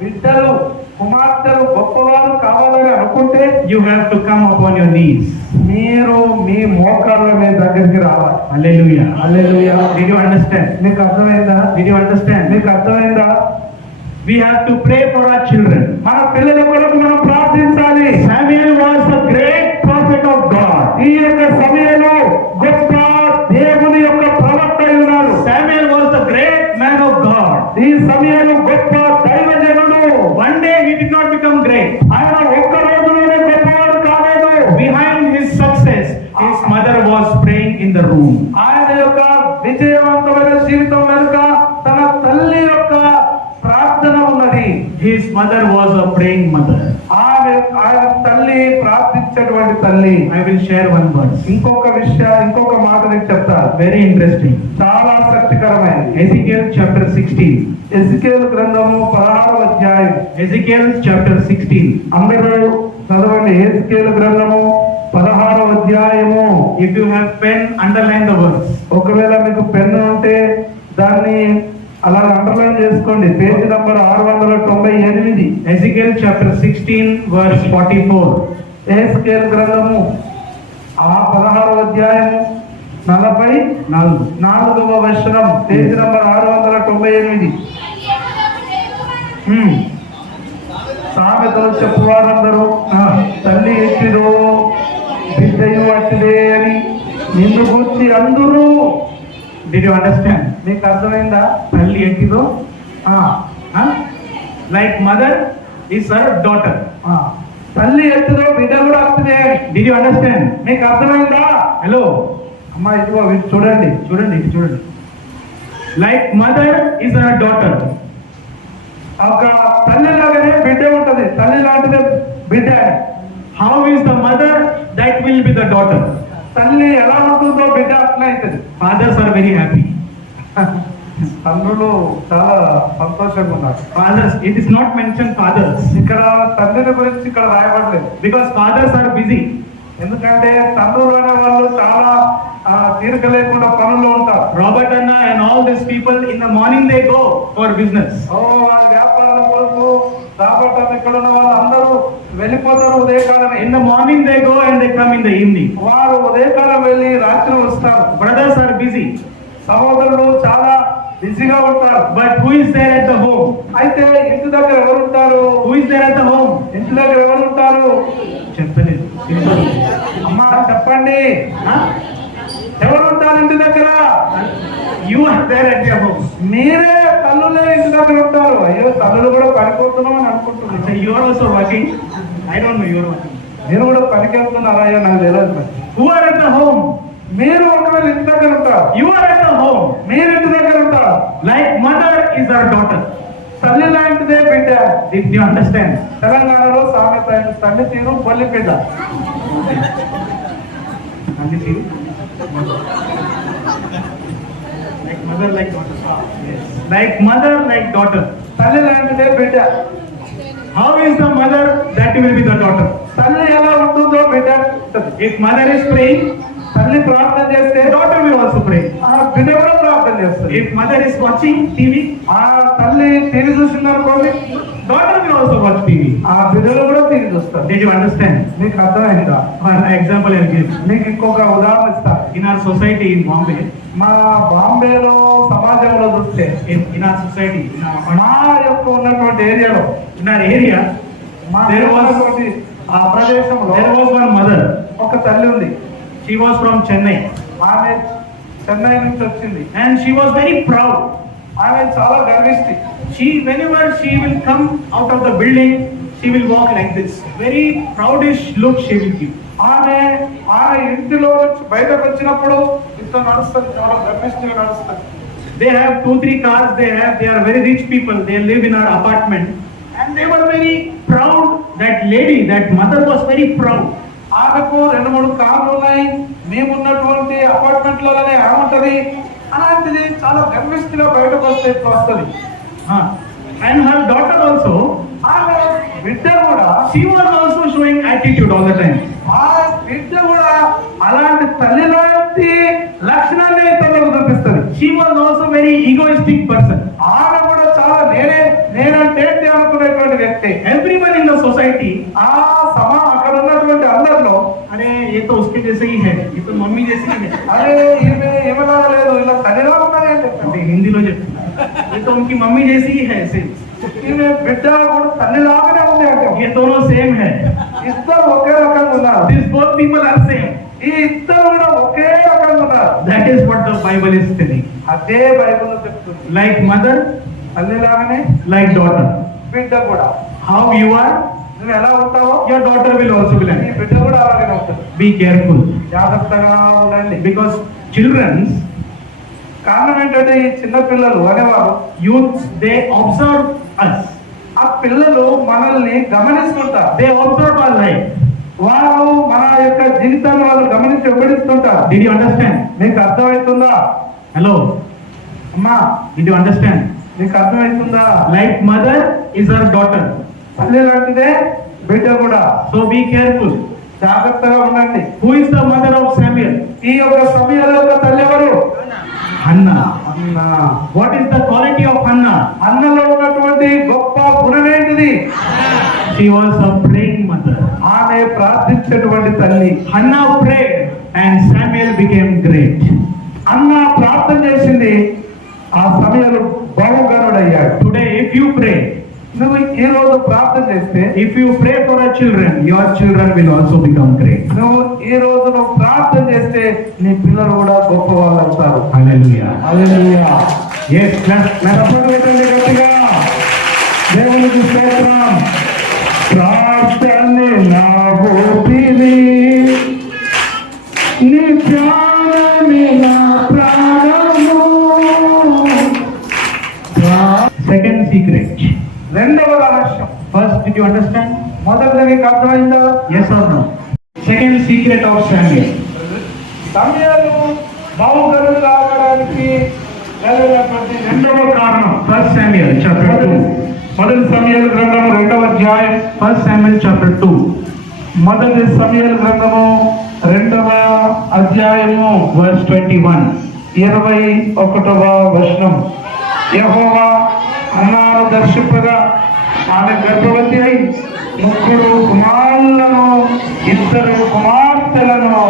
బిడ్డలు కుమార్తెలు గొప్పవారు కావాలని అనుకుంటే, you have to come upon your knees. మీరు మీ మోకాళ్ళ మీద దగ్గరికి రావాలి. Hallelujah. Hallelujah. Did you understand? మీకు అర్థమైందా? Did you understand? మీకు అర్థమైందా? We have to pray for our children. మన పిల్లల కొరకు మనం ప్రార్థించాలి. Samuel was a great prophet of God. ఈ యొక్క సమయంలో గొప్ప దేవుని యొక్క ప్రవక్త అయి ఉన్నాడు. Samuel was the great man of God. ఈ సమయంలో గొప్ప దైవజనుడు. One day he did not become great. ఆయన ఒక్క his mother was a praying mother. ఆయన తల్లి ప్రార్థించేటువంటి తల్లి. I will share one verse. ఇంకొక మాట నేను చెప్తాను. Very interesting. చాలా ఆసక్తికరమైనది. Ezekiel chapter 16. ఎజికేలు గ్రంథము 16వ అధ్యాయం. Ezekiel chapter 16. అందరూ చదవండి. ఎజికేలు గ్రంథము 16వ అధ్యాయము. If you have pen, underline the verse. ఒకవేళ మీకు పెన్ను ఉంటే దాన్ని అలా అండర్లైన్ చేసుకోండి. Page number 698. Ezekiel chapter 16 verse 44. ఎజికేలు గ్రంథము 16వ అధ్యాయము 44వ వచనం, పేజీ నంబర్ 698. సామెతలు చెప్పువారందరూ తల్లి ఎట్టిదో బిడ్డయు అట్టిదే అని నిన్ను గురించి అందరూ. Did you understand? మీకు అర్థమైందా? తల్లి ఎట్టిదో, like mother is her daughter. తల్లి ఎట్టిదో బిడ్డ కూడా అట్టిదే అని. Did you understand? మీకు అర్థమైందా? Hello. అమ్మా ఇదిగో వీటి చూడండి. ఇది చూడండి. Like mother is her daughter. ఒక తల్లి లాగానే బిడ్డ ఉంటది. తల్లి లాంటిదే బిడ్డ. How is the mother? That will be the daughter. తల్లి ఎలా ఉంటుందో బిడ్డ అట్లా అవుతుంది. Fathers are very happy. తండ్రులు చాలా సంతోషంగా ఉన్నారు. Fathers, it is not mentioned fathers. ఇక్కడ తండ్రిని గురించి ఇక్కడ రాయబడలేదు. Because fathers are busy. ఎందుకంటే తండ్రులు అనే వాళ్ళు చాలా తీరిక లేకుండా పనుల్లో ఉంటారు. Robert Anna and all these people in the morning they go for business. వాళ్ళ వ్యాపారాల కొరకు రాబర్ట్ అన్న ఇక్కడ ఉన్న వాళ్ళందరూ వెళ్ళిపోతారు ఉదయకాలం. In the morning they go and they come in the evening. వారు ఉదయకాలం వెళ్ళి రాత్రి వస్తారు. Brothers are busy. సహోదరులు చాలా బిజీగా ఉంటారు. But who is there at the home? అయితే ఇంటి దగ్గర ఎవరు ఉంటారు? Who is there at the home? ఇంటి దగ్గర ఎవరు ఉంటారు? చెప్పలేదు. అమ్మా చెప్పండి. ఎవరు ఉంటారు ఇంటి దగ్గర? You are there at your home. మీరే తల్లులే ఇంటి దగ్గర ఉంటారు. అయ్యో తల్లులు కూడా పనిపోతున్నాం అని అనుకుంటున్నారు. You are also working. I don't know you are working. మీరు కూడా పనికి వెళ్తున్నారా? అయ్యో నాకు తెలియదు. Who are at the home? మీరు ఒకవేళ ఇంటి దగ్గర ఉంటారు. You are at the home. మీరు ఇంటి దగ్గర ఉంటారు. Like mother is our daughter. తల్లి లాంటిదే బిడ్డ. Did you understand? తెలంగాణలో సామెత తల్లి తీరు పల్లి బిడ్డ. Like mother, like daughter. Yes. Like mother, like daughter. తల్లి లాంటిదే బిడ్డ. How is the mother? That will be the daughter. తల్లి ఎలా ఉంటుందో బిడ్డ. If mother is praying, తల్లి ప్రార్థన చేస్తే daughter will also pray. ఆ బిడ్డ కూడా ప్రార్థన చేస్తుంది. If mother is watching TV, ఆ తల్లి TV చూసిందనుకోండి, daughter will also watch TV. ఆ బిడ్డలు కూడా టీవీ చూస్తారు. Did you understand? మీకు అర్థమైందా? One example I will give. మీకు ఇంకొక ఉదాహరణ ఇస్తాను. In our society in Bombay, మా బాంబేలో సమాజంలో చూస్తే in our society, మా యొక్క ఉన్నటువంటి ఏరియాలో, in our area, మా there was ఉన్నటువంటి ఆ ప్రదేశంలో one mother. ఒక తల్లి ఉంది. She was from Chennai. ఆమె చెన్నై నుంచి వచ్చింది. And she was very proud. ఆమె చాలా గర్విష్టి. Whenever she will come out of the building, she will walk like this. Very proudish look she will give. ఆమె ఇంటిలో నుంచి బయటకు వచ్చినప్పుడు ఇట్లా నడుస్తుంది. చాలా గర్విష్టిగా నడుస్తుంది. They have 2-3 cars. They are very rich people. They live in our apartment. And they were very proud. That lady, that mother was very proud. ఆమెకు 2-3 కార్లు ఉన్నాయి. మేమున్నటువంటి అపార్ట్మెంట్లోనే ఏముంటది అలాంటిది చాలా గర్విష్టిగా బయటకు వస్తే ఇట్లా వస్తుంది. And her daughter also, ఆమె బిడ్డ కూడా, she was also showing attitude all the time. ఆ బిడ్డ కూడా అలాంటి తల్లి లాంటి లక్షణాన్ని తనకు చూపిస్తుంది. She was also very egoistic person. ఆమె కూడా చాలా నేనంటే అనుకునేటువంటి వ్యక్తి. Everyone in the society, అక్కడ ఉన్నటువంటి అందరిలో, अरे ये तो उसके जैसे ही है, ये तो मम्मी जैसी ही है, అరే ఏమలాగా లేదు, ఇలా తల్లిలా ఉన్నది అని చెప్పండి. హిందీలో చెప్తాను, ये तो उनकी मम्मी जैसी ही है, सेम. ఈమె బిడ్డ కూడా తల్లిలాగానే ఉంది అంటే ये दोनों सेम है. ఇద్దరు ఒకే రకంగా ఉన్నారు. These both people are same. ఈ ఇద్దరు కూడా ఒకే రకంగా ఉన్నారు. That is what the Bible is telling. అదే బైబిల్ చెప్తుంది. Like mother, తల్లిలాగానే like daughter. బిడ్డ కూడా. How you are, నువ్వు ఎలా ఉంటావో your daughter will also be like. నీ బిడ్డ కూడా అలాగే ఉంటుంది. Be careful. జాగ్రత్తగా ఉండండి. Because children, కారణం ఏంటంటే ఈ చిన్న పిల్లలు అనేవారు youths, they observe us. ఆ పిల్లలు మనల్ని గమనిస్తుంటారు. They observe our life. వారు మన యొక్క జీవితాన్ని వాళ్ళు గమనించి వెంబడిస్తుంటారు. Did you understand? మీకు అర్థమవుతుందా Hello. అమ్మా? Did you understand? మీకు అర్థమవుతుందా? Like mother is her daughter. తల్లి లాంటిదే బిడ్డ కూడా. So be careful. జాగ్రత్తగా ఉండండి. Who is the mother of Samuel? ఈ యొక్క సమయంలో యొక్క తల్లి ఎవరు? Hannah. అన్నా. What is the quality of Hannah? అన్నలో ఉన్నటువంటి గొప్ప గుణం ఏంటిది? She was a praying mother. ఆమె ప్రార్థించేటువంటి తల్లి. Hannah prayed and Samuel became great. అన్న ప్రార్థన చేసింది, ఆ సమయంలో బహుగనుడయ్యాడు. Today if you pray, నువ్వు ఈ రోజు ప్రార్థన చేస్తే, if you pray for your children will also become great. నువ్వు ఈ రోజు నువ్వు ప్రార్థన చేస్తే నీ పిల్లలు కూడా గొప్ప వాళ్ళు అవుతారు. Hallelujah. హల్లెలూయా. Yes, clap. చప్పట్లు కొట్టండి గట్టిగా. దేవునికి స్తోత్రం. ప్రార్థనే నా ఊపిరి, నీ ధ్యానమే నా ప్రాణము. Second secret. రెండవ రహస్యం. First, did you understand? మొదటిది మీకు అర్థమైందా? Yes or no? Second secret of Samuel. సమయాలు బహుగనులు కావడానికి కలిగినటువంటి రెండవ కారణం. First Samuel chapter 2. మొదటి సమయాల గ్రంథము 2వ అధ్యాయం. First Samuel chapter 2. మొదటి సమయాల గ్రంథము 2వ అధ్యాయము Verse 21. 21వ వచనం. యెహోవా అన్నాను దర్శింపగా ఆమె గర్భవతి అయి 3 కుమారులను 2 కుమార్తెలను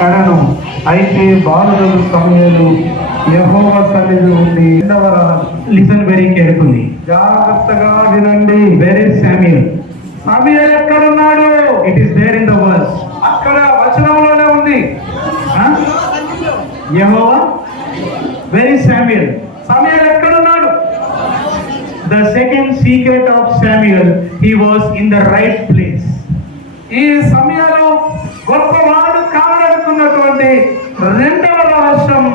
కనను. అయితే బాలుడు సమయాలు యెహోవా సన్నిధి ఉండి. రెండవ రహస్యం. Listen very carefully. జాగ్రత్తగా వినండి. Where is Samuel? సమయాలు ఎక్కడున్నాడు? It is there in the verse. అక్కడ వచనంలోనే ఉంది. Huh? Yehovah? Where is Samuel? సమయాలు ఎక్కడున్నాడు? The second secret of Samuel, he was in the right place. ఈ సమయంలో గొప్పవాడు కావాలనుకున్నటువంటి రెండవ రహస్యం,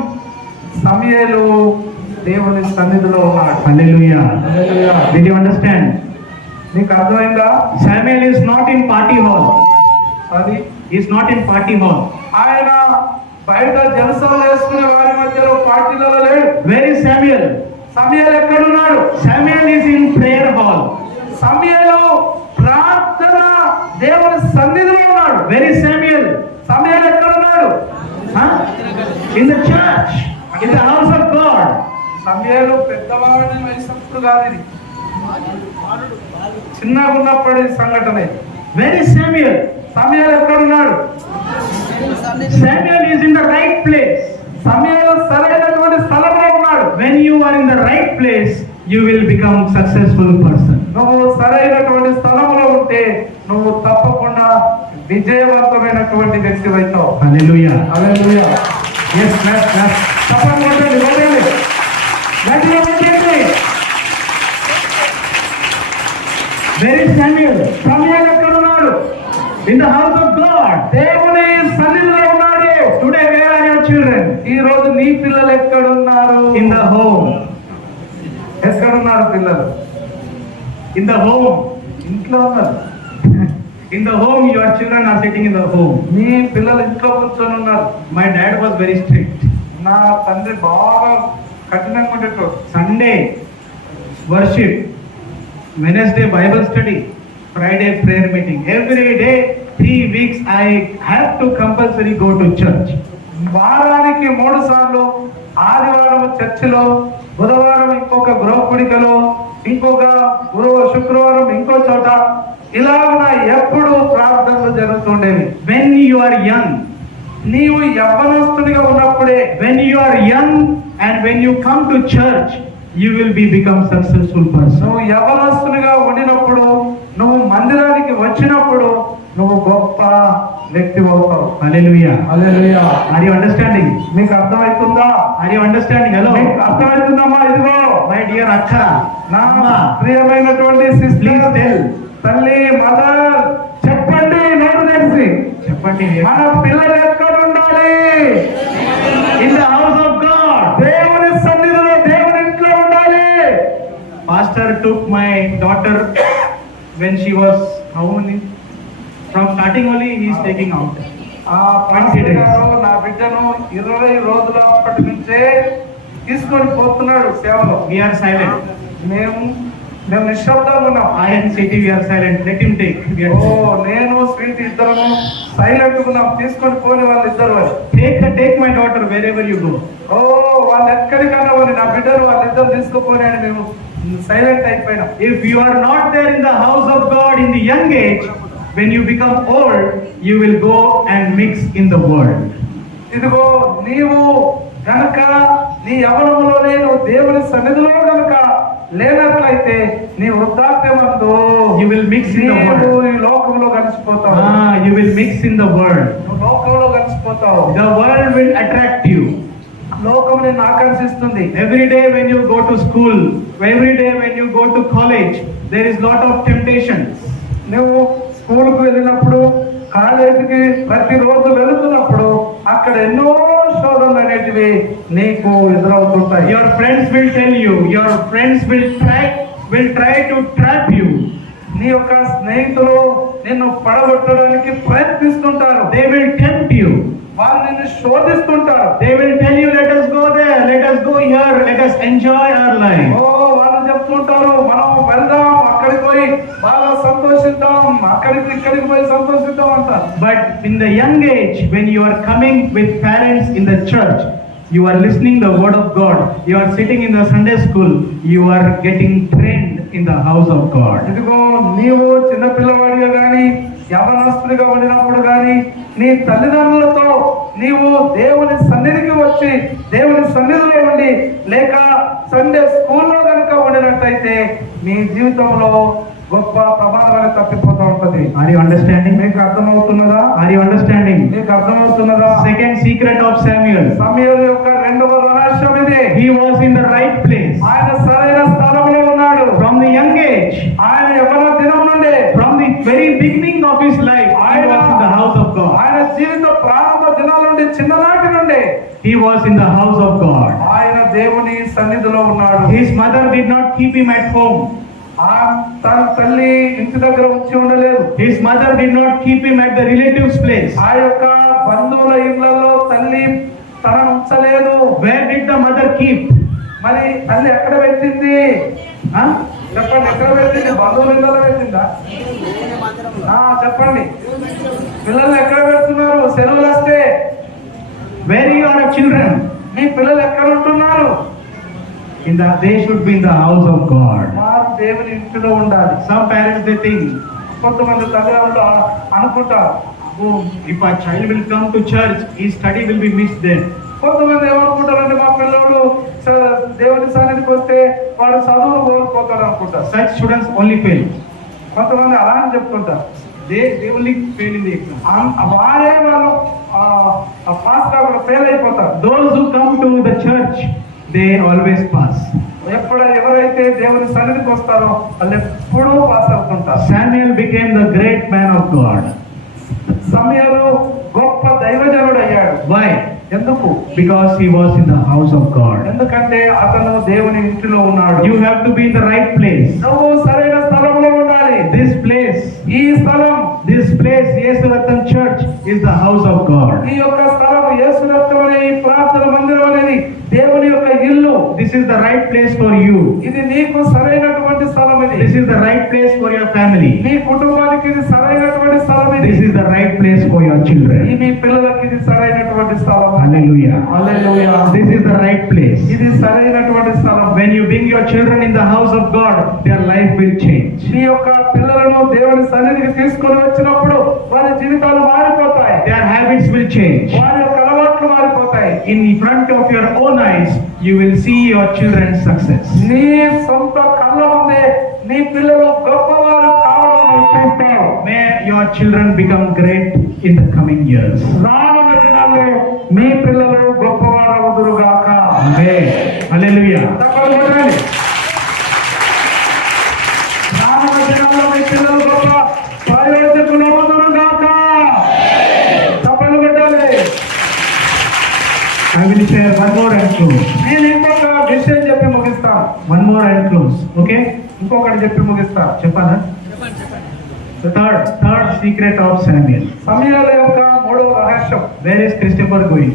సమయాలు దేవుని సన్నిధిలో ఉన్నాడు. Hallelujah. Hallelujah. Did you understand? నీకు అర్థమైందా? Samuel is not in party hall. అది He is not in party hall. ఆయన బయట జలసాలు వేసుకునే వారి మధ్యలో పార్టీలలో లేడు. Where is Samuel? సమయాలు ఎక్కడున్నాడు? Samuel is in prayer hall. సమయాలు ప్రార్థన దేవుని సన్నిధిలో ఉన్నాడు. Where is Samuel? సమయాలు ఎక్కడున్నాడు? Huh? In the church, in the house of God. సమయాలు పెద్దవాడిని వయసప్పుడు కాదు, ఇది చిన్నగా ఉన్నప్పటి సంఘటన. Where is Samuel? సమయాలు ఎక్కడున్నాడు? Samuel is in the right place. సమయాలు సరైనటువంటి స్థలంలో ఉన్నాడు. When you are in the right place, you will become successful person. నువ్వు సరైనటువంటి స్థలంలో ఉంటే నువ్వు తప్పకుండా విజయవంతమైనటువంటి వ్యక్తి అవుతావు. Hallelujah. హల్లెలూయా. Yes, clap, clap. తప్పకుండా కొట్టండి, కొట్టండి. గట్టిగా కొట్టండి. Where is Samuel? సమయాలు ఎక్కడున్నాడు? In the house of God. దేవుని సన్నిధిలో ఉన్నాడు. Today, where are your children? ఈ రోజు నీ పిల్లలు ఎక్కడున్నారు? In the home. ఎక్కడున్నారు పిల్లలు? In the home. ఇంట్లో ఉన్నారు. In the home, your children are sitting in the home. నీ పిల్లలు ఇంట్లో కూర్చొని ఉన్నారు. My dad was very strict. నా తండ్రి బాగా కఠినంగా ఉండేటోడు. Sunday, worship. Wednesday, Bible study. Friday, prayer meeting. Every day, 3 weeks, I have to compulsory go to church. వారానికి 3 సార్లు, ఆదివారం చర్చిలో, బుధవారం ఇంకొక గృహకుడికలో, ఇంకొక శుక్రవారం ఇంకో చోట, ఇలా ఉన్న ఎప్పుడు ప్రార్థనలు జరుగుతుండేవి. When you are young, నీవు యవ్వనస్తుడిగా ఉన్నప్పుడే, when you are young and when you come to church, you will become successful person. నువ్వు యవ్వనస్తునిగా ఉండినప్పుడు, నువ్వు మందిరానికి వచ్చినప్పుడు నువ్వు గొప్ప వ్యక్తి అవుతావు. Hallelujah. Hallelujah. Are you understanding? మీకు అర్థమవుతుందా? Are you understanding? Hello. మీకు అర్థమవుతుందమ్మా? ఇదిగో My dear Akka, నా Amma, ప్రియమైనటువంటి సిస్టర్, please tell. తల్లి, మదర్, చెప్పండి నోరు తెరిచి. చెప్పండి. మన పిల్లలు ఎక్కడ ఉండాలి? In the house of God. దేవుని సన్నిధిలో, దేవుని ఇంట్లో ఉండాలి. Pastor pastor took my daughter when she was how many? From starting only he is taking out. ఆ పాస్టర్ గారు నా బిడ్డను 20 రోజుల అప్పటి నుంచే తీసుకొని పోతున్నాడు సేవలో. We are silent. మేము నిశ్శబ్దంగా ఉన్నాం. I and Siti we are silent. Let him take. We are నేను స్వీట్ ఇద్దరము సైలెంట్ ఉన్నాం. తీసుకొని పోని వాళ్ళు ఇద్దరు. take my daughter wherever you go. వాళ్ళు ఎక్కడికన్నా పోని నా బిడ్డను వాళ్ళిద్దరు తీసుకుపోని అని మేము సైలెంట్ అయిపోయినాం. If you are not there in the house of God in the young age, when you become old, you will go and mix in the world. ఇదిగో నీవు గనక నీ యవ్వనములోనే నువ్వు దేవుని సన్నిధిలో గనక లేనట్లయితే నీ వృద్ధాప్యమందు you will mix in the world. ఈ లోకంలో కలిసిపోతావు. You will mix in the world. నువ్వు లోకంలో కలిసిపోతావు. The world will attract you. లోకం నిన్ను ఆకర్షిస్తుంది. Every day when you go to school, every day when you go to college, there is lot of temptations. నువ్వు స్కూల్కు వెళ్ళినప్పుడు, కాలేజీకి ప్రతిరోజు వెళుతున్నప్పుడు అక్కడ ఎన్నో శోధనలు అనేటివి నీకు ఎదురవుతుంటాయి. Your friends will tell you, your friends will try to trap you. నీ యొక్క స్నేహితులు నిన్ను పడగొట్టడానికి ప్రయత్నిస్తుంటారు. They will tempt you. వాళ్ళు నిన్ను శోధిస్తుంటారు. They will tell you, let us go there, let us go here, let us enjoy our life. వాళ్ళు చెప్తుంటారు, మనం వెళ్దాం, అక్కడికి పోయి బాగా సంతోషిద్దాం, ఇక్కడికి పోయి సంతోషిద్దాం అంటారు. But in the young age, when you are coming with parents in the church, you are listening the word of God, you are sitting in the Sunday school, you are getting trained in the house of God. ఇదిగో నీవు చిన్న పిల్లవాడిగా గాని యవనస్తుడిగా ఉండినప్పుడు గాని నీ తల్లిదండ్రులతో నీవు దేవుని సన్నిధికి వచ్చి దేవుని సన్నిధిలో ఉండి లేక సండే స్కూల్లో కనుక ఉండినట్లయితే నీ జీవితంలో గొప్ప ప్రమాదం తప్పిపోతూ ఉంటది. Are you understanding? మీకు అర్థమవుతున్నదా? Are you understanding? మీకు అర్థమవుతున్నదా? Second secret of Samuel. సమూయేలు యొక్క రెండవ రహస్యం ఇదే. He was in the right place. ఆయన సరైన స్థలంలో ఉన్నాడు. From the young age, ఆయన యవ్వన దినం నుండి, from the very beginning of his life, he was in the house of God. ఆయన జీవిత ప్రారంభ దినాల నుండి, చిన్ననాటి నుండి He was in the house of God. ఆయన దేవుని సన్నిధిలో ఉన్నాడు. His mother did not keep him at home. తన తల్లి ఇంటి దగ్గర ఉంచి ఉండలేదు. His mother did not keep him at the relatives' place. ఆ యొక్క బంధువుల ఇళ్లలో తల్లి తనను ఉంచలేదు. Where did the mother keep? మరి తల్లి ఎక్కడ పెట్టింది? చెప్పండి, ఎక్కడ పెట్టింది? బంధువుల ఇళ్లలో పెట్టిందా? చెప్పండి, పిల్లలు ఎక్కడ పెడుతున్నారు సెలవులు వస్తే? Where are your children? మీ పిల్లలు ఎక్కడ ఉంటున్నారు? They should be in the house of God. వారు దేవుని ఇంటిలో ఉండాలి. Some parents they think, కొంతమంది తల్లిదండ్రులు అనుకుంటారు, oh, if a child will come to church, his study will be missed there. కొంతమంది ఏమనుకుంటారంటే మా పిల్లడు దేవుని సన్నిధికి వస్తే వాడు చదువును కోల్పోతాడు అనుకుంటారు. Such students only fail. కొంతమంది అలా అని చెప్తుంటారు. They only fail in the exam. వారే వాళ్ళు పాస్ కాకుండా ఫెయిల్ అయిపోతారు. Those who come to the church, they always pass. ఎవరైతే దేవుని సన్నిధికి వస్తారో వాళ్ళు ఎప్పుడూ పాస్ అవుతుంటారు. Samuel became the great man of God. సమూయేలు గొప్ప దైవజనుడు అయ్యాడు. Why? ఎందుకు? Because he was in the house of God. ఎందుకంటే అతను దేవుని ఇంటిలో ఉన్నాడు. You have to be in the right place. నువ్వు సరైన స్థలంలో ఉండాలి. This place, ఈ స్థలం, this place, Yesurattam Church is the house of God. ఈ యొక్క స్థలం యేసురత్నం అనే ఈ ప్రార్థన మందిరం అనేది దేవుని యొక్క ఇల్లు. This is the right place for you. ఇది నీకు సరైనటువంటి స్థలం. ఇది This is the right place for your family. నీ కుటుంబానికి ఇది సరైనటువంటి స్థలం. This is the right place for your children. మీ పిల్లలకి ఇది సరైనటువంటి స్థలం. Hallelujah. Hallelujah. This is the right place. ఇది సరైనటువంటి స్థలం. When you bring your children in the house of God, their life will change. మీ యొక్క పిల్లలను దేవుని సన్నిధికి తీసుకొని వచ్చినప్పుడు వారి జీవితాలు మారిపోతాయి. Their habits will change. వారి యొక్క అలవాట్లు మారిపోతాయి. In front of your own eyes, you will see your children's success. నీ సొంత కళ్ళ ముందే నీ పిల్లలు గొప్పవారు కావడం నువ్వు చూస్తావు. May your children become great in the coming years. రానున్న దినాల్లో మీ పిల్లలు గొప్పవారు అవుదురుగాక. Amen. Hallelujah. రానున్న దినాల్లో మీ పిల్లలు గొప్ప ప్రయోజకులు అవుదురుగాక. తప్పలు పెట్టాలి. I will share one more and two. నేను ఇంకొక విషయం చెప్పి ముగిస్తాను. One more and close. Okay? ఇంకొకటి చెప్పి ముగిస్తా. చెప్పాలా? The third secret of Samuel. సమూయేలు యొక్క మూడవ రహస్యం. Where is Christopher going?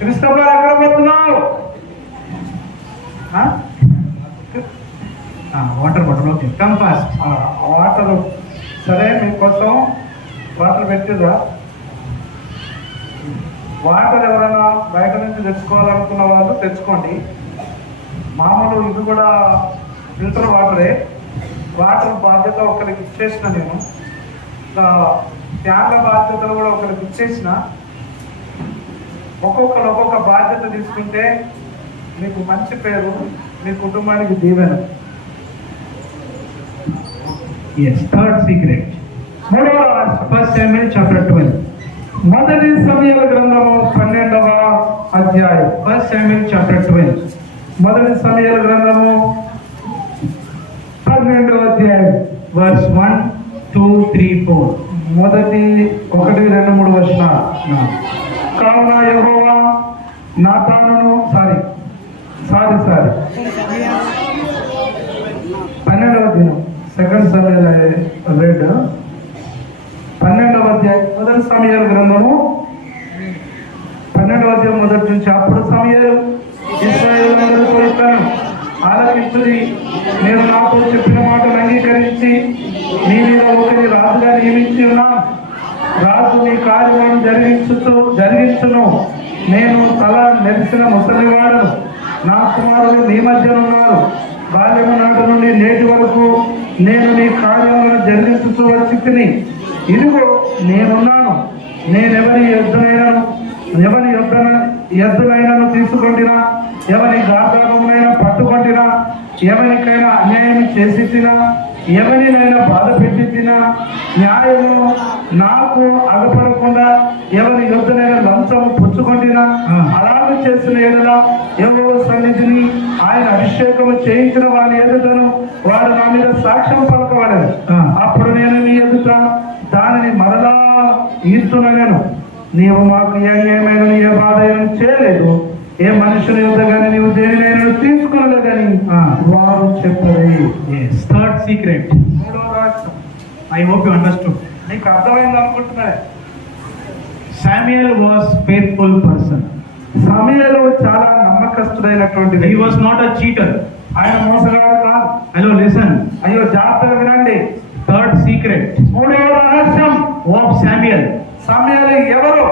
Christopher ఎక్కడ పోతున్నావు? Water bottle. Okay. Come fast. Water సరే, మీకోసం వాటర్ పెట్టిరా. వాటర్ ఎవరైనా బయట నుంచి తెచ్చుకోవాలనుకున్న వాళ్ళు తెచ్చుకోండి. మామూలు ఇది కూడా ఫిల్టర్ వాటరే. వాటర్ బాధ్యత ఒకరికి ఇచ్చేసిన నేను, ఫ్యాన్ల బాధ్యతలు కూడా ఒకరికి ఇచ్చేసిన. ఒక్కొక్కరు ఒక్కొక్క బాధ్యత తీసుకుంటే మీకు మంచి పేరు, మీ కుటుంబానికి దీవెన. Yes. Third secret. మూడవ రహస్యం. 1 Samuel chapter 12. మొదటి సమూయేలు గ్రంథము 12వ అధ్యాయం. 1 Samuel chapter 12. మొదటి సమూయేలు గ్రంథము 12వ అధ్యాయం. Verse 1, 2, 3, 4. మొదటి 1, 2, 3 వచనాలు. కావున యెహోవా నాతానును సారీ 12వ దినం. సెకండ్ సమూయేలు రెడ్ 12వ అధ్యాయం. మొదటి సమూయేలు గ్రంథము 12వ అధ్యాయం మొదటి నుంచి. అప్పుడు సమూయేలు ఇశ్రాయేలులందరితో ఇట్లను ఆలకించుడి, నేను నాతో చెప్పిన మాటను అంగీకరించి మీ మీద ఒకరి రాజుగా నియమించి ఉన్నాను. రాజు నీ కార్యములను జరిగించును. నేను తల నెరిసిన ముసలివాడను, నా కుమారులు నీ మధ్యన ఉన్నారు. బాల్యము నాటి నుండి నేటి వరకు నేను నీ కార్యములను జరిగించుతూ వచ్చి తిని, ఇదిగో నేనున్నాను. నేనెవరి ఎద్దునైనాను తీసుకొండినా, ఎవరి గాత్రమునైనా పట్టుకొండినా, ఎవరికైనా అన్యాయం చేసి తినా, ఎవరినైనా బాధ పెట్టి తినా, న్యాయము నాకు అగపడకుండా ఎవరి యుద్ధనైనా లంచము పుచ్చుకొండినా, అలాగే చేసిన ఎడల యెహోవా సన్నిధిని ఆయన అభిషేకము చేయించిన వారి ఎదుటను వారు నా మీద సాక్ష్యం పలకబడదు. అప్పుడు నేను నీ ఎదుట దానిని మరలా ఈడ్చునను. నీవు మాకు ఏ అన్యాయమైన ఏ బాధ చేయలేదు, ఏ మనుషుని యుద్ధ కానీ నీవు దేనినైనా తీసుకునలేదని వారు చెప్పారు. Yes. Third secret. మూడవ రహస్యం. I hope you understood. నీకు అర్థమైంది అనుకుంటున్నా. Samuel was faithful person. సమూయేలు చాలా నమ్మకస్తుడైనటువంటి. He was not a cheater. ఆయన మోసగాడు కాదు. Hello, listen. అయ్యో జాగ్రత్తగా వినండి. Third secret మూడవ రహస్యం of Samuel. సమూయేలు ఎవరు?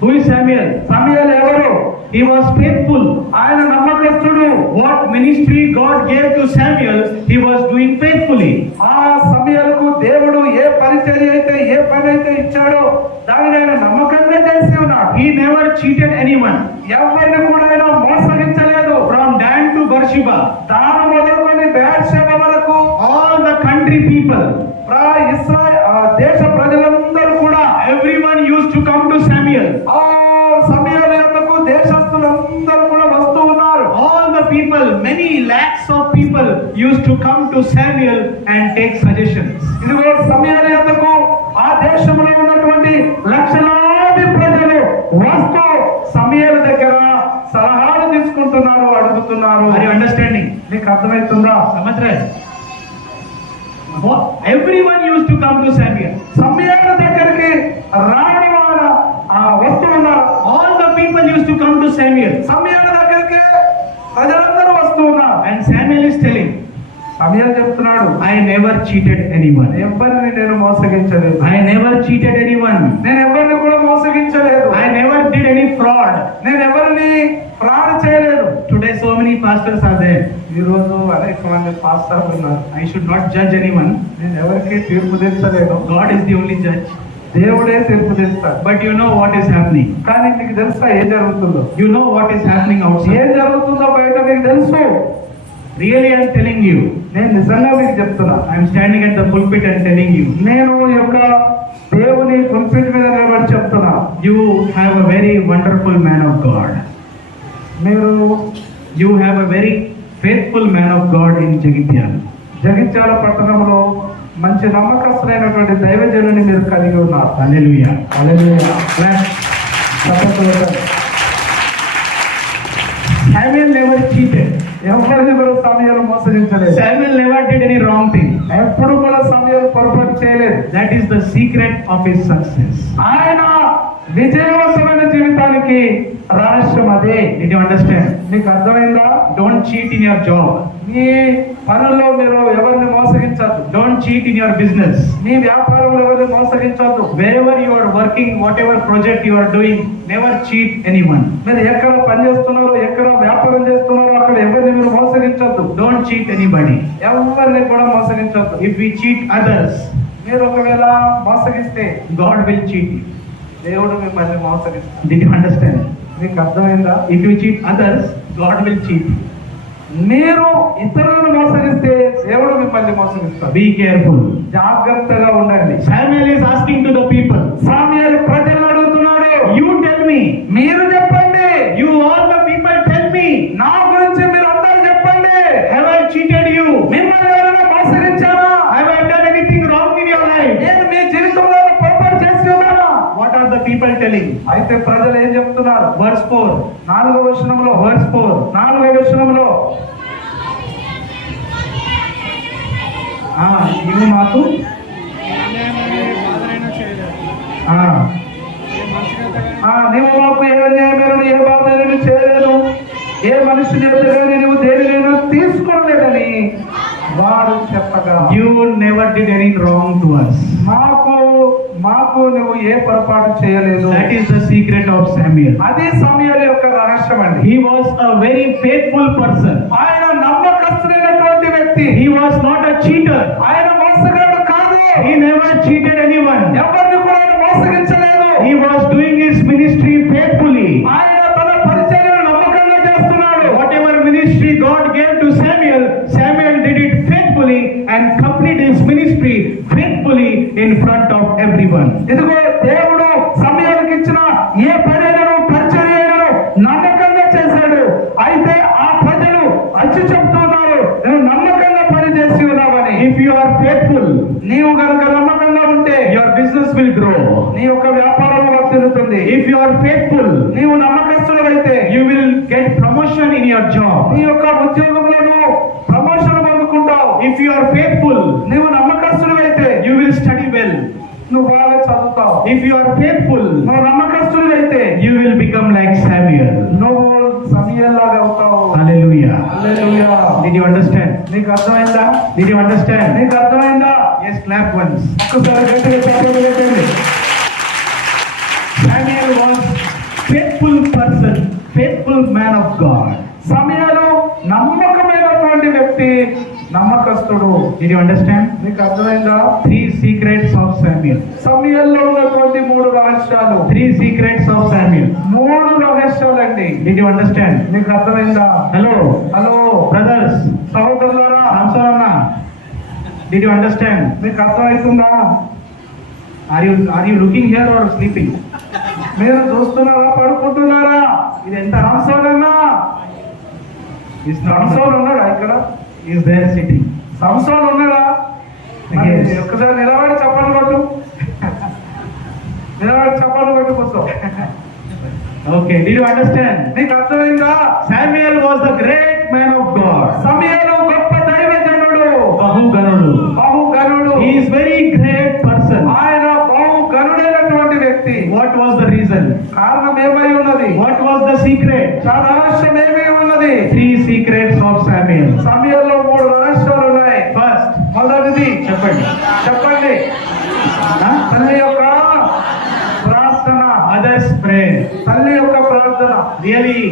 Who is Samuel? సమూయేలు ఎవరు? He was faithful. ఆయన నమ్మకస్తుడు. What ministry God gave to Samuel, he was doing faithfully. ఆ సమూయేలుకు దేవుడు ఏ పరిచర్య అయితే ఏ పని అయితే ఇచ్చాడో దానిని ఆయన నమ్మకంగా చేసి ఉన్నాడు. He never cheated anyone. ఎవరిని కూడా ఆయన మోసగించలేదు. From Dan to Beersheba, తాను మొదలుకొని బెర్షెబా వరకు all the country people, దేశ ప్రజలందరూ కూడా everyone used to come to Samuel. ఆ సమూయేలు యొద్దకు దేశస్థులందరూ కూడా వస్తూ ఉన్నారు. All the people, many lakhs of people used to come to Samuel and take suggestions. ఇదిగో సమూయేలు యొద్దకు ఆ దేశంలో ఉన్నటువంటి లక్షలాది ప్రజలు వస్తూ సమూయేలు దగ్గర సలహాలు తీసుకుంటున్నారు, అడుగుతున్నారు. Are you understanding? నీకు అర్థమవుతుందా? Samajhre? Everyone used to come to Samuel. సమూయేలు దగ్గరికి రావడం వల్ల వస్తూ ఉన్నారు. All the people used to come to Samuel. సమూయేలు దగ్గరికి ప్రజలందరూ వస్తూ ఉన్నారు. And Samuel is telling, సమూయేలు చెప్తున్నాడు, I never cheated anyone. ఎవరిని నేను మోసగించలేదు. I never cheated anyone. నేను ఎవరిని కూడా మోసగించలేదు. I never did any fraud. నేను ఎవరిని ఫ్రాడ్ చేయలేదు. Today so many pastors are there. ఈ రోజు అనేక మంది పాస్టర్లు ఉన్నారు. I should not judge anyone. నేను ఎవరికి తీర్పు తీర్చలేదు. God is the only judge. దేవుడే తీర్పు తీస్తాడు. But you know what is happening. కానీ నీకు తెలుసా ఏం జరుగుతుందో? You know what is happening outside. ఏం జరుగుతుందో బయట మీకు తెలుసు. Really, I am telling you. నేను నిజంగా మీకు చెప్తున్నా. I am standing at the pulpit and telling you. నేను యొక్క దేవుని పుల్పిట్ మీద నిలబడి చెప్తున్నా. You have a very wonderful man of God. You have a very faithful man of God in Jagitial. Jagtial పట్టణంలో మంచి నమ్మకస్తులైనటువంటి దైవజనుని మీరు కలిగి ఉన్నారు. Hallelujah. హల్లెలూయా. Support. Samuel never cheated. ఎవరిని కూడా సమయాలు మోసగించలేదు. Samuel never did any wrong thing. ఎప్పుడు కూడా సమయాలు పొరపాటు చేయలేదు. That is the secret of his success. ఆయన విజయవంతమైన జీవితానికి రహస్యం అదే. Did you understand? మీకు అర్థమైందా? Don't cheat in your job. మీ పనుల్లో మీరు ఎవరిని మోసగించద్దు. Don't cheat in your business. మీ వ్యాపారంలో ఎవరిని మోసగించద్దు. Wherever you are working, whatever project you are doing, never cheat anyone. మీరు ఎక్కడ పని చేస్తున్నారో, ఎక్కడ వ్యాపారం చేస్తున్నారో అక్కడ ఎవరిని మీరు మోసగించద్దు. Don't cheat anybody. ఎవరిని కూడా మోసగించద్దు. If we cheat others, మీరు ఒకవేళ మోసగిస్తే God will cheat you. దేవుడు మిమ్మల్ని మోసగిస్తాడు. Did you understand? మీకు అర్థమైందా? If you cheat others, God will cheat you. మీరు ఇతరులను మోసగిస్తే దేవుడు మిమ్మల్ని మోసగిస్తాడు. Be careful. జాగ్రత్తగా ఉండండి. Samuel is asking to the people, సమయాలు ప్రజలను అడుగుతున్నాడు, you tell me, మీరు చెప్పండి, you all the people tell me, నా గురించి మీరు అందరూ చెప్పండి. have I cheated you? మిమ్మల్ని ఎవరైనా మోసగించారా? Have I done anything wrong in your life? నేను మీ జీవితంలో పొరపాటు చేసి ఉన్నానా? What are the people telling? అయితే ప్రజలు ఏం చెప్తున్నారు? Verse 4. 4వ వచనంలో, Verse 4. 4వ వచనంలో నీవు మాకు నీవు మాకు ఏ అన్యాయమైన ఏ బాధ చేయలేదు, ఏ మనిషిని ఎదురుగానే నీవు దేనినైనా తీసుకోలేదని వారు చెప్పగా, you never did any wrong to us. మాకు నువ్వు ఏ పొరపాటు చేయలేదు. That is the secret of Samuel. అదే సమయాల యొక్క రహస్యం అండి. He was a very faithful person. ఆయన నమ్మకస్తుడైనటువంటి వ్యక్తి. He was not a cheater. ఆయన మోసగాడు కాదు. He never cheated anyone. ఎవరిని కూడా ఆయన మోసగించలేదు. He was doing his ministry faithfully. ఆయన తన పరిచర్యను నమ్మకంగా చేస్తున్నాడు. Whatever ministry God gave to Samuel, Samuel did it faithfully and completed his ministry faithfully in front of everyone. ఇదిగో దేవుడు సమయానికి ఇచ్చిన ఏ పనిను పరిచర్యను నమ్మకంగా చేశాడు. అయితే ఆ ప్రజలు అచ్చి చెప్తున్నారు, నువ్వు నమ్మకంగా పని చేసి ఉన్నావని. If you are faithful, నీవు కనుక నమ్మకంగా ఉంటే your business will grow. నీ యొక్క వ్యాపారం వర్ధిల్లుతుంది. If you are faithful, నీవు నమ్మకస్తుడైతే you will get promotion in your job. నీ యొక్క ఉద్యోగంలో promotion పొందుకుంటావు. If you are faithful, నీవు నమ్మకస్తుడైతే you will study well. నువ్వు బాగా చదువుతావు. If you are faithful, నువ్వు నమ్మకస్తుడైతే you will become like Samuel. నువ్వు సమయలాగా అవుతావు. Hallelujah. Hallelujah. Did you understand? నీకు అర్థమైందా? Did you understand? నీకు అర్థమైందా? Yes, clap once. ఒక్కసారి గట్టిగా చప్పట్లు కొట్టండి. Samuel was faithful person, faithful man of God. సమయాలు నమ్మకమైనటువంటి వ్యక్తి, నమ్మకస్తుడు. Did you understand? నీకు అర్థమైందా? 3 secrets of Samuel. సమయాల్లో ఉన్నటువంటి 3 రహస్యాలు. 3 secrets of Samuel. 3 రహస్యాలండి. Did you understand? నీకు అర్థమైందా? Hello, hello brothers. సహోదరులారా, Samson Anna. Did you understand? మీకు అర్థమవుతుందా? Are you looking here or sleeping? మీరు చూస్తున్నారా, పడుకుంటున్నారా? ఇది ఎంత సంసోనన్నా, is not సంసోన్ ఉన్నాడా ఇక్కడ? is there sitting. సంసోన్ ఉన్నాడా? మరి Yes. ఒక్కసారి నిలబడి చప్పట్లు కొట్టు. నిలబడి చప్పట్లు కొట్టు కూర్చో. Okay, did you understand? నీకు అర్థమైందా? Samuel was the great man of God. సమయాలు గొప్ప దైవజనుడు, బహుగణుడు. బహుగణుడు. He is very great person. ఆయన బహుగణుడైనటువంటి వ్యక్తి. What was the reason? కారణం ఏమై ఉన్నది? What was the secret? చాలా రహస్యం ఏమై ఉన్నది? 3 secrets of Samuel. సమయంలో 3 రహస్యాలు ఉన్నాయి. First, మొదటిది చెప్పండి. చెప్పండి. తల్లి యొక్క ప్రార్థన. Mothers pray. తల్లి యొక్క ప్రార్థన. Really,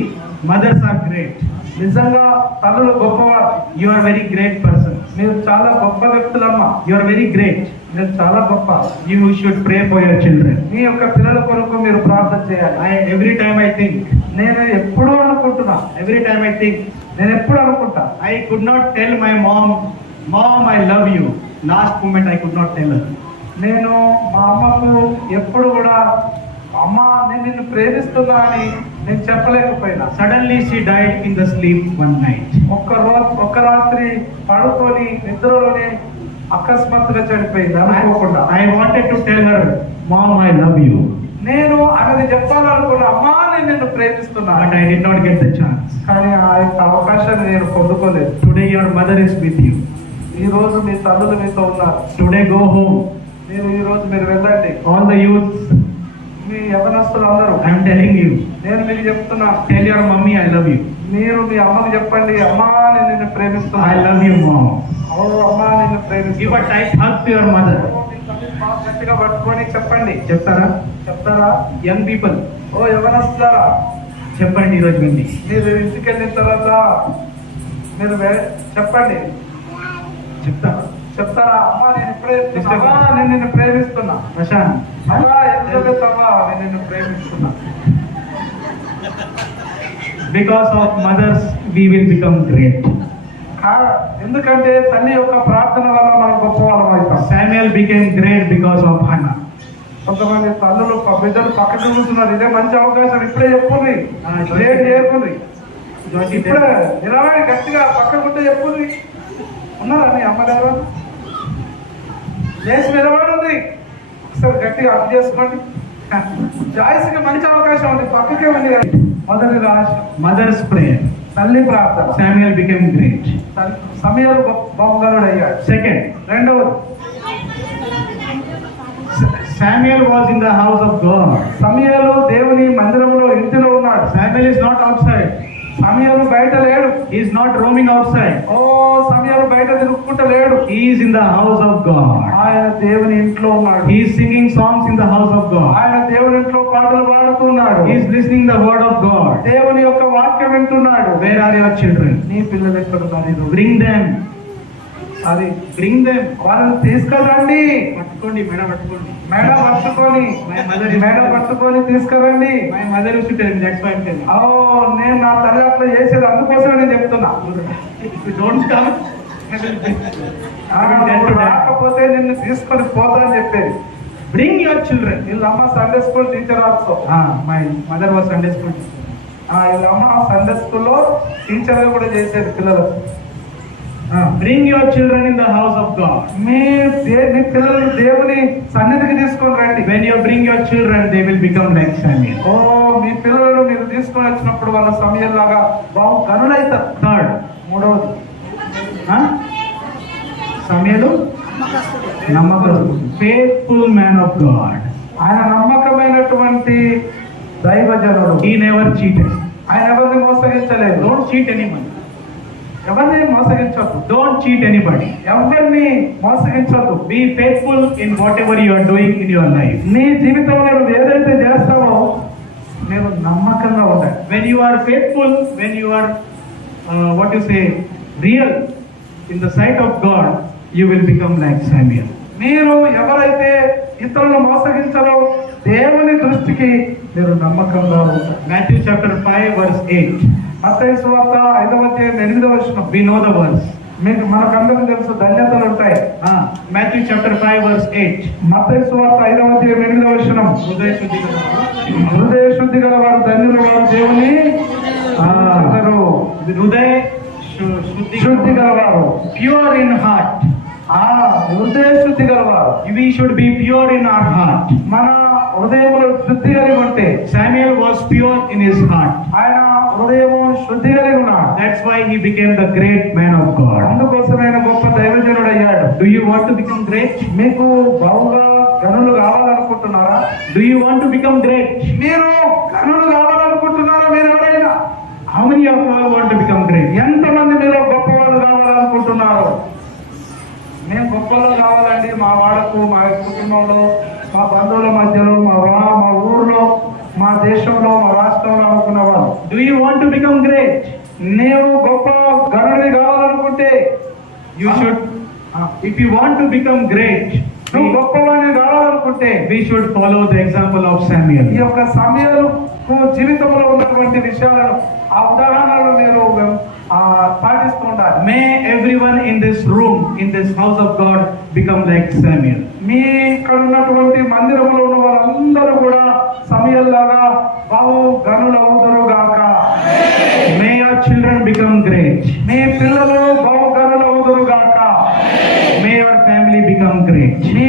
mothers are great. నిజంగా తల్లులు గొప్పవారు. You are very great person. మీరు చాలా గొప్ప వ్యక్తులమ్మ. You are very great. మీరు చాలా గొప్ప. You should pray for your children. మీ యొక్క పిల్లల కొరకు మీరు ప్రార్థన చేయాలి. Every time I think, నేను ఎప్పుడూ అనుకుంటున్నా, every time I think, నేను ఎప్పుడు అనుకుంటా, I could not tell my mom, I love you. Last moment I could not tell her. నేను మా అమ్మకు ఎప్పుడు కూడా అమ్మ నేను నిన్ను ప్రేమిస్తున్నా అని నేను చెప్పలేకపోయినా. Suddenly she died in the sleep one night. ఒక్క రాత్రి పడుకొని నిద్రలోనే అకస్మాత్తుగా చనిపోయింది అనుకోకుండా. I wanted to tell her, Mom, I love you. నేను ఆమెది చెప్పాలనుకున్నా, అమ్మా నేను నిన్ను ప్రేమిస్తున్నాను. But I did not get the chance. కానీ ఆ యొక్క అవకాశాన్ని నేను పొందుకోలేదు. Today your mother is with you. ఈ రోజు మీ తల్లులు మీతో ఉన్నారు. Today go home. ఈ రోజు మీరు వెళ్ళండి. All the youths, మీ యవనస్తులు అందరూ, I am telling you, నేను మీకు చెప్తున్నాను, tell your mommy I love you. మీరు మీ అమ్మకి చెప్పండి, అమ్మా నేను నిన్ను ప్రేమిస్తున్నాను. I love you, mom. ఓ అమ్మా నిన్ను Give ప్రేమిస్తున్నాను. a tight hug to your mother. బాగా గట్టిగా పట్టుకొని చెప్పండి. చెప్తారా? Young people, ఓ యవనస్తులారా, చెప్పండి ఈ రోజు విండి. మీరు ఇంటికి వెళ్ళిన తర్వాత మీరు చెప్పండి. చెప్తారా? అమ్మా నేను అమ్మా నేను నిన్ను ప్రేమిస్తున్నా. ప్రశాంత్, అమ్మా ఎలిజబెత్ అమ్మా నేను నిన్ను ప్రేమిస్తున్నా. because of mothers we will become great. ఎందుకంటే తల్లి యొక్క ప్రార్థన వల్ల మనం గొప్ప వాళ్ళం అవుతాం. Samuel became great because of Hannah. కొంతమంది తల్లులు బిడ్డలు పక్కన కూర్చున్నారు. ఇదే మంచి అవకాశం, ఇప్పుడే చెప్పుంది, లేట్ చేయకుంది. ఇప్పుడే నిలబడి గట్టిగా పక్కకుంటే చెప్పుంది. ఉన్నారా నీ అమ్మలేవా? లేచి నిలబడి ఒకసారి గట్టిగా అప్ చేసుకోండి. జాయిస్కి మంచి అవకాశం ఉంది, పక్కకే ఉంది. మొదటి రాశి Mother's prayer. తల్లి ప్రార్థన. Samuel became great. సమయాలు బహుగనుడు అయ్యాడు. Second, రెండవది, Samuel was in the house of God. సమయాలు దేవుని మందిరంలో ఇంటిలో ఉన్నాడు. Samuel is not outside. సమయాలు బయట లేడు. He is not roaming outside. ఓ సమయాలు బయట తిరుగుకుంటూ లేడు. He is in the house of God. ఆయన దేవుని ఇంట్లో ఉన్నాడు. He is singing songs in the house of God. ఆయన దేవుని ఇంట్లో పాటలు పాడుతున్నాడు. He is listening the word of God. దేవుని యొక్క వాక్యం వింటున్నాడు. Where are your children? నీ పిల్లలు ఎక్కడ ఉన్నారు? Bring them. Bring them. వాళ్ళని తీసుకురండి. పట్టుకోండి, మెడ పట్టుకోండి. మెడ పట్టుకొని తీసుకురండి. My mother used to tell me, that's why I'm telling you. ఓ నేను నా తల్లి అట్లా చేసేది, అందుకోసమే నేను చెప్తున్నా. If you don't come, రాకపోతే నిన్ను తీసుకొని పోతా అని చెప్పేది. bring your children. వీళ్ళమ్మ Sunday school teacher also. My mother was Sunday school teacher. వీళ్ళమ్మ సండే స్కూల్లో టీచర్ కూడా చేసేది పిల్లలు. Bring your children in the house of God. మీ పిల్లలు దేవుని సన్నిధికి తీసుకొని రండి. When you bring your children, they will become like Samuel. ఓ మీ పిల్లలు మీరు తీసుకొని వచ్చినప్పుడు వాళ్ళ సమయంలాగా బాగు గనులైతారు. Third, మూడవది, సమయలు నమ్మకస్తుడు, faithful man of God. ఆయన నమ్మకమైనటువంటి దైవజనుడు. He never cheated. ఆయన ఎవరిని మోసగించలేదు. Don't cheat anyone. ఎవరిని మోసగించద్దు. Don't cheat anybody. ఎవరిని మోసగించద్దు. Be faithful in whatever you are doing in your life. నీ జీవితంలో నువ్వు ఏదైతే చేస్తావో నేను నమ్మకంగా ఉండాలి. When you are faithful, when you are what you say, real in the sight of God, you will become like Samuel. మీరు ఎవరైతే ఇతరులను మోసగించరో దేవుని దృష్టికి మీరు నమ్మకంగా ఉంటారు. Matthew chapter 5 verse 8. మత్తయి సువార్త 5వ అధ్యాయం 8వ వచనం. We know the verse. మీకు మనకందరం తెలుసు, ధన్యతలు ఉంటాయి. Matthew chapter 5 verse 8. మత్తయి సువార్త 5వ అధ్యాయం 8వ వచనం. హృదయ శుద్ధి గల వారు ధన్యులు, వారు దేవుని హృదయ శుద్ధి గలవారు, pure in heart. హృదయ శుద్ధి గలవారు. We should be pure in our heart. మన హృదయంలో శుద్ధి కలిగి ఉంటే. Samuel was pure in his heart. ఆయన హృదయము శుద్ధి కలిగి ఉన్నాడు. That's why he became the great man of God. అందుకోసం ఆయన గొప్ప దైవజనుడు అయ్యాడు. Do you want to become great? మీకు బహుగా గనులు కావాలనుకుంటున్నారా? Do you want to become great? మీరు గనులు కావాలనుకుంటున్నారా? మీరు ఎవరైనా? How many of you all want to become great? ఎంతమంది మీరు గొప్పవాళ్ళు కావాలనుకుంటున్నారు? మేము గొప్పలు కావాలండి, మా వాడకు, మా కుటుంబంలో, మా బంధువుల మధ్యలో, మా ఊర్లో, మా దేశంలో, మా రాష్ట్రంలో అనుకున్న వాళ్ళు. Do you want to become great? నీవు గొప్ప గనుడిని కావాలనుకుంటే You should. If you want to become great, నువ్వు గొప్పవాడిని కావాలనుకుంటే we should follow the example of Samuel. ఈ యొక్క సమయాలు జీవితంలో ఉన్నటువంటి విషయాలను, ఆ ఉదాహరణలు మీరు పాటిస్తూ ఉండాలి. May everyone in this room, in this house of God, become like Samuel. మీ ఇక్కడ ఉన్నటువంటి మందిరంలో ఉన్న వాళ్ళందరూ కూడా సమయంలాగా బహు గనులవుదురు గాక. May your children become great. మీ పిల్లలు బహు గనులవుదురు గాక. May your family become great. Me